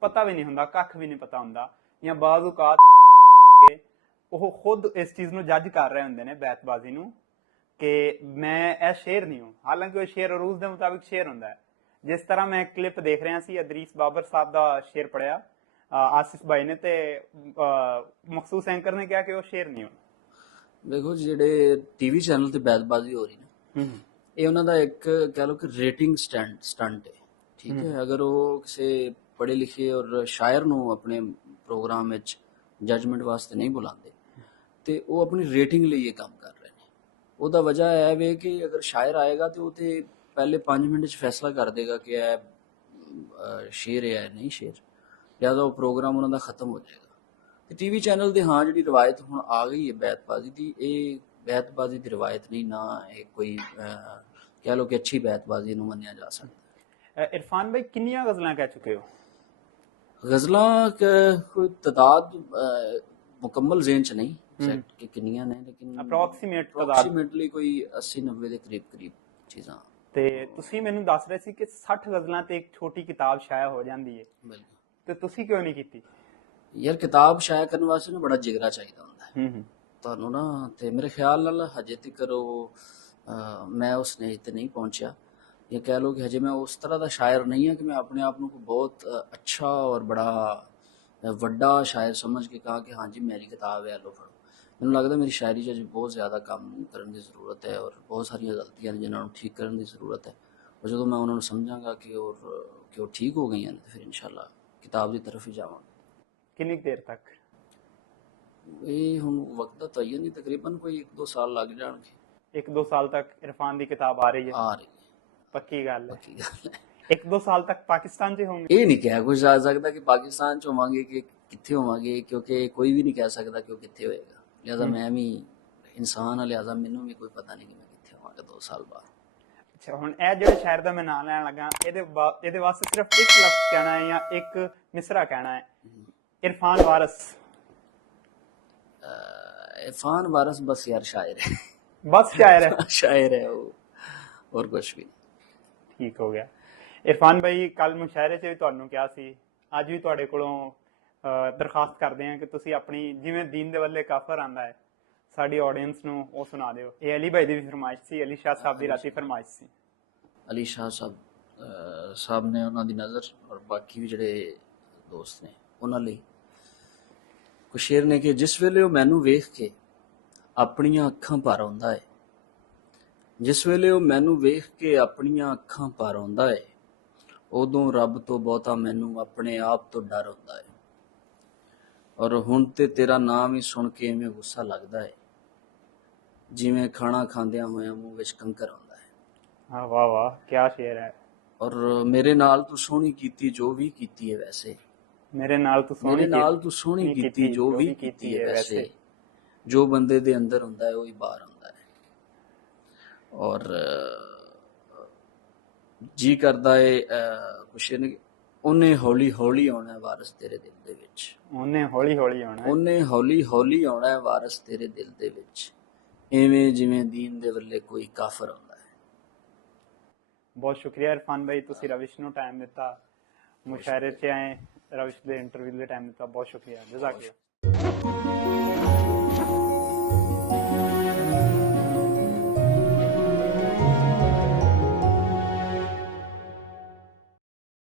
ਪਤਾ ਵੀ ਨਹੀਂ ਹੁੰਦਾ, ਕੱਖ ਵੀ ਨਹੀਂ ਪਤਾ ਹੁੰਦਾ, ਜਾਂ ਬਾਜ਼ ਔਕਾਤ ਉਹ ਖੁਦ ਇਸ ਚੀਜ਼ ਨੂੰ ਜੱਜ ਕਰ ਰਹੇ ਹੁੰਦੇ ਨੇ ਬੈਤਬਾਜ਼ੀ ਨੂੰ ਕਿ ਮੈਂ ਇਹ ਸ਼ੇਰ ਨਹੀਂ ਹੂੰ, ਹਾਲਾਂਕਿ ਉਹ ਸ਼ੇਰ ਅਰੂਜ਼ ਦੇ ਮੁਤਾਬਿਕ ਸ਼ੇਰ ਹੁੰਦਾ ਹੈ। ਜਿਸ ਤਰ੍ਹਾਂ ਮੈਂ ਕਲਿੱਪ ਦੇਖ ਰਿਹਾ ਸੀ, ਅਦਰੀਸ ਬਾਬਰ ਸਾਹਿਬ ਦਾ ਸ਼ੇਰ ਪੜਿਆ ਆਸਿਫ ਭਾਈ ਨੇ, ਤੇ ਮਖਸੂਸ ਐਂਕਰ ਨੇ ਕਿਹਾ ਕਿ ਉਹ ਸ਼ੇਰ ਨਹੀਂ ਹੋਣਾ। ਦੇਖੋ, ਜਿਹੜੇ ਟੀਵੀ ਚੈਨਲ ਤੇ ਬੈਤਬਾਜ਼ੀ ਹੋ ਰਹੀ ਨਾ, ਇਹ ਉਹਨਾਂ ਦਾ ਇੱਕ ਕਹਿ ਲਓ ਕਿ ਰੇਟਿੰਗ ਸਟੰਟ ਹੈ, ਠੀਕ ਹੈ। ਅਗਰ ਉਹ ਕਿਸੇ ਪੜ੍ਹੇ ਲਿਖੇ ਔਰ ਸ਼ਾਇਰ ਨੂੰ ਆਪਣੇ ਪ੍ਰੋਗਰਾਮ ਵਿੱਚ ਜੱਜਮੈਂਟ ਵਾਸਤੇ ਨਹੀਂ ਬੁਲਾਉਂਦੇ ਤੇ ਉਹ ਆਪਣੀ ਰੇਟਿੰਗ ਲਈ ਇਹ ਕੰਮ ਕਰ ਰਹੇ ਨੇ। ਉਹਦਾ ਵਜ੍ਹਾ ਇਹ ਵੇ ਕਿ ਅਗਰ ਸ਼ਾਇਰ ਆਏਗਾ ਤੇ ਉਹ ਤੇ ਪਹਿਲੇ 5 ਮਿੰਟ 'ਚ ਫੈਸਲਾ ਕਰ ਦੇਗਾ ਕਿ ਇਹ ਸ਼ੇਰ ਹੈ ਨਹੀਂ ਸ਼ੇਰ, ਲਿਹਾਜ਼ਾ ਉਹ ਪ੍ਰੋਗਰਾਮ ਉਹਨਾਂ ਦਾ ਖਤਮ ਹੋ ਜਾਏਗਾ। ਤੇ ਟੀਵੀ ਚੈਨਲ ਦੇ ਹਾਂ ਜਿਹੜੀ ਰਵਾਇਤ ਹੁਣ ਆ ਗਈ ਹੈ ਬੈਤਬਾਜ਼ੀ ਦੀ, ਇਹ ਬੈਤਬਾਜ਼ੀ ਦੀ ਰਵਾਇਤ ਨਹੀਂ, ਨਾ ਇਹ ਕੋਈ ਕਹਿ ਲਓ ਕਿ ਅੱਛੀ ਬੈਤਬਾਜ਼ੀ ਨੂੰ ਮੰਨਿਆ ਜਾ ਸਕਦਾ। ਇਰਫਾਨ ਭਾਈ, ਕਿੰਨੀਆਂ ਗਜ਼ਲਾਂ ਕਹਿ ਚੁੱਕੇ ਹੋ? ਗਜ਼ਲਾਂ ਕੋਈ ਤਾਦਾਦ ਮੁਕੰਮਲ ਜ਼ੇਨ 'ਚ ਨਹੀਂ ਸੈਟ ਕਿ ਕਿੰਨੀਆਂ ਨੇ, ਲੇਕਿਨ ਅਪਰੋਕਸੀਮੇਟਲੀ ਕੋਈ 80-90 ਦੇ ਕਰੀਬ ਚੀਜ਼ਾਂ। ਤੇ ਤੁਸੀਂ ਮੈਨੂੰ ਦੱਸ ਰਹੇ ਸੀ ਕਿ 60 ਗਜ਼ਲਾਂ ਤੇ ਇੱਕ ਛੋਟੀ ਕਿਤਾਬ ਸ਼ਾਇਆ ਹੋ ਜਾਂਦੀ ਹੈ, ਤੇ ਤੁਸੀਂ ਕਿਉਂ ਨਹੀਂ ਕੀਤੀ? ਯਾਰ, ਕਿਤਾਬ ਸ਼ਾਇਆ ਕਰਨ ਵਾਸਤੇ ਨਾ ਬੜਾ ਜਿਗਰਾ ਚਾਹੀਦਾ ਹੁੰਦਾ ਹੈ ਤੁਹਾਨੂੰ ਨਾ, ਤੇ ਮੇਰੇ ਖਿਆਲ ਨਾਲ ਹਜੇ ਤੱਕ ਮੈਂ ਉਸ ਸਟੇਜ ਤੇ ਨਹੀਂ ਪਹੁੰਚਿਆ, ਜਾਂ ਕਹਿ ਲਓ ਕਿ ਹਜੇ ਮੈਂ ਉਸ ਤਰ੍ਹਾਂ ਦਾ ਸ਼ਾਇਰ ਨਹੀਂ ਹਾਂ ਕਿ ਮੈਂ ਆਪਣੇ ਆਪ ਨੂੰ ਬਹੁਤ ਅੱਛਾ ਔਰ ਬੜਾ ਵੱਡਾ ਸ਼ਾਇਰ ਸਮਝ ਕੇ ਕਹਾ ਕਿ ਹਾਂਜੀ ਮੇਰੀ ਕਿਤਾਬ ਹੈ, ਲਓ ਫੜੋ। ਮੈਨੂੰ ਲੱਗਦਾ ਮੇਰੀ ਸ਼ਾਇਰੀ 'ਚ ਅਜੇ ਬਹੁਤ ਜ਼ਿਆਦਾ ਕੰਮ ਕਰਨ ਦੀ ਜ਼ਰੂਰਤ ਹੈ, ਔਰ ਬਹੁਤ ਸਾਰੀਆਂ ਗਲਤੀਆਂ ਨੇ ਜਿਨ੍ਹਾਂ ਨੂੰ ਠੀਕ ਕਰਨ ਦੀ ਜ਼ਰੂਰਤ ਹੈ। ਔਰ ਜਦੋਂ ਮੈਂ ਉਹਨਾਂ ਨੂੰ ਸਮਝਾਂਗਾ ਕਿ ਉਹ ਠੀਕ ਹੋ ਗਈਆਂ ਨੇ, ਫਿਰ ਇਨਸ਼ਾਅੱਲਾ ਕਿਤਾਬ ਦੀ ਤਰਫ ਹੀ ਜਾਵਾਂਗਾ। ਕਿੰਨੀ ਦੇਰ ਤੱਕ? ਇਹ ਹੁਣ ਵਕਤ ਦਾ ਤਯਨ ਨਹੀਂ, ਤਕਰੀਬਨ ਕੋਈ 1-2 ਸਾਲ ਲੱਗ ਜਾਣਗੇ। 1-2 ਸਾਲ ਤੱਕ ਇਰਫਾਨ ਦੀ ਕਿਤਾਬ ਆ ਰਹੀ ਹੈ? ਆ ਰਹੀ ਹੈ। ਪੱਕੀ ਗੱਲ ਹੈ। 1-2 ਸਾਲ ਤੱਕ ਪਾਕਿਸਤਾਨ 'ਚ ਹੋਵਾਂਗੇ? ਇਹ ਨਹੀਂ ਕਿਹਾ ਕੁਝ ਜਾ ਸਕਦਾ ਕਿ ਪਾਕਿਸਤਾਨ 'ਚ ਹੋਵਾਂਗੇ ਕਿ ਕਿੱਥੇ ਹੋਵਾਂਗੇ, ਕਿਉਂਕਿ ਕੋਈ ਵੀ ਨਹੀਂ ਕਹਿ ਸਕਦਾ ਕਿ ਉਹ ਕਿੱਥੇ ਹੋਏਗਾ। ਲਿਹਾਜ਼ਾ ਮੈਂ ਵੀ ਇਨਸਾਨ ਹਾਂ, ਲਿਹਾਜ਼ਾ ਮੈਨੂੰ ਵੀ ਕੋਈ ਪਤਾ ਨਹੀਂ ਕਿ ਮੈਂ ਕਿੱਥੇ ਹੋਵਾਂਗਾ 2 ਸਾਲ ਬਾਅਦ। ਅੱਛਾ, ਹੁਣ ਇਹ ਜਿਹੜੇ ਸ਼ਾਇਰ ਦਾ ਮੈਂ ਨਾਮ ਲੈਣ ਲੱਗਾ, ਇਹਦੇ ਵਾਸਤੇ ਸਿਰਫ ਇੱਕ ਲਫ਼ਜ਼ ਕਹਿਣਾ ਹੈ ਜਾਂ ਇੱਕ ਮਿਸਰਾ ਕਹਿਣਾ ਹੈ? ਇਰਫਾਨ ਵਾਰਿਸ। इरफान वारिस बस यार शायर है, बस शायर है। शायर है वो, और कुछ भी। ਠੀਕ ਹੋ ਗਿਆ। ਇਰਫਾਨ ਭਾਈ, ਕੱਲ ਮੁਸ਼ਾਇਰੇ 'ਚ ਵੀ ਤੁਹਾਨੂੰ ਕਿਹਾ ਸੀ, ਅੱਜ ਵੀ ਤੁਹਾਡੇ ਕੋਲੋਂ ਦਰਖਾਸਤ ਕਰਦੇ ਹਾਂ ਕਿ ਤੁਸੀਂ ਆਪਣੀ ਜਿਵੇਂ ਦੀਨ ਦੇ ਵੱਲੇ ਕਾਫਰ ਆਂਦਾ ਹੈ, ਸਾਡੀ ਆਡੀਅנס ਨੂੰ ਉਹ ਸੁਣਾ ਦਿਓ। ਇਹ ਅਲੀ ਭਾਈ ਦੀ ਵੀ ਫਰਮਾਇਸ਼ ਸੀ, ਅਲੀ ਸ਼ਾਹ ਸਾਹਿਬ ਦੀ ਰਾਤੀ ਫਰਮਾਇਸ਼ ਸੀ। ਅਲੀ ਸ਼ਾਹ ਸਾਹਿਬ ਨੇ ਉਹਨਾਂ ਦੀ ਨਜ਼ਰ, ਔਰ ਬਾਕੀ ਵੀ ਜਿਹੜੇ ਦੋਸਤ ਨੇ ਉਹਨਾਂ ਲਈ ਕੁਝ ਸ਼ੇਰ ਨੇ ਕਿ ਜਿਸ ਵੇਲੇ ਉਹ ਮੈਨੂੰ ਵੇਖ ਕੇ ਆਪਣੀਆਂ ਅੱਖਾਂ ਭਰ ਆਉਂਦਾ ਹੈ, ਜਿਸ ਵੇਲੇ ਉਹ ਮੈਨੂੰ ਵੇਖ ਕੇ ਆਪਣੀਆਂ ਅੱਖਾਂ ਭਰ ਆਉਂਦਾ ਹੈ, ਉਦੋਂ ਰੱਬ ਤੋਂ ਬਹੁਤਾ ਮੈਨੂੰ ਆਪਣੇ ਆਪ ਤੋਂ ਡਰ ਆਉਂਦਾ ਹੈ। ਔਰ ਹੁਣ ਤੇ ਤੇਰਾ ਨਾਮ ਹੀ ਸੁਣ ਕੇ ਐਵੇਂ ਗੁੱਸਾ ਲੱਗਦਾ ਹੈ, ਜਿਵੇਂ ਖਾਣਾ ਖਾਂਦਿਆਂ ਹੋਇਆਂ ਮੂੰਹ ਵਿੱਚ ਕੰਕਰ ਆਉਂਦਾ ਹੈ। ਹਾਂ, ਵਾਹ ਵਾਹ, ਕੀ ਸ਼ੇਰ ਹੈ। ਔਰ ਮੇਰੇ ਨਾਲ ਤੂੰ ਸੋਹਣੀ ਕੀਤੀ ਜੋ ਵੀ ਕੀਤੀ ਹੈ ਵੈਸੇ, ਮੇਰੇ ਨਾਲ ਤੂੰ ਸੋਹਣੀ ਕੀਤੀ ਜੋ ਵੀ ਕੀਤੀ ਹੈ ਵੈਸੇ, ਜੋ ਬੰਦੇ ਦੇ ਅੰਦਰ ਹੁੰਦਾ ਹੈ ਉਹੀ ਬਾਹਰ ਆਉਂਦਾ ਹੈ। ਔਰ ਜੀ ਕਰਦਾ ਹੈ ਕੁਛ ਨੇ, ਉਹਨੇ ਹੌਲੀ ਹੌਲੀ ਆਉਣਾ ਵਾਰਿਸ ਤੇਰੇ ਦਿਲ ਦੇ ਵਿੱਚ, ਉਹਨੇ ਹੌਲੀ ਹੌਲੀ ਆਉਣਾ, ਉਹਨੇ ਹੌਲੀ ਹੌਲੀ ਆਉਣਾ ਵਾਰਿਸ ਤੇਰੇ ਦਿਲ ਦੇ ਵਿੱਚ, ਐਵੇਂ ਜਿਵੇਂ ਦੀਨ ਦੇ ਵੱਲੇ ਕੋਈ ਕਾਫਰ ਆਉਂਦਾ ਹੈ। ਬਹੁਤ ਸ਼ੁਕਰੀਆ ਇਰਫਾਨ ਭਾਈ, ਤੁਸੀਂ ਰਵਿਸ਼ ਨੂੰ ਟਾਈਮ ਦਿੱਤਾ, ਮੁਸ਼ਾਇਰੇ 'ਚ ਆਏ, ਰਵਿਸ਼ ਦੇ ਇੰਟਰਵਿਊ ਦੇ ਟਾਈਮ ਦਿੱਤਾ, ਬਹੁਤ ਸ਼ੁਕਰੀਆ, ਜਜ਼ਾਕ ਅੱਲਾਹ।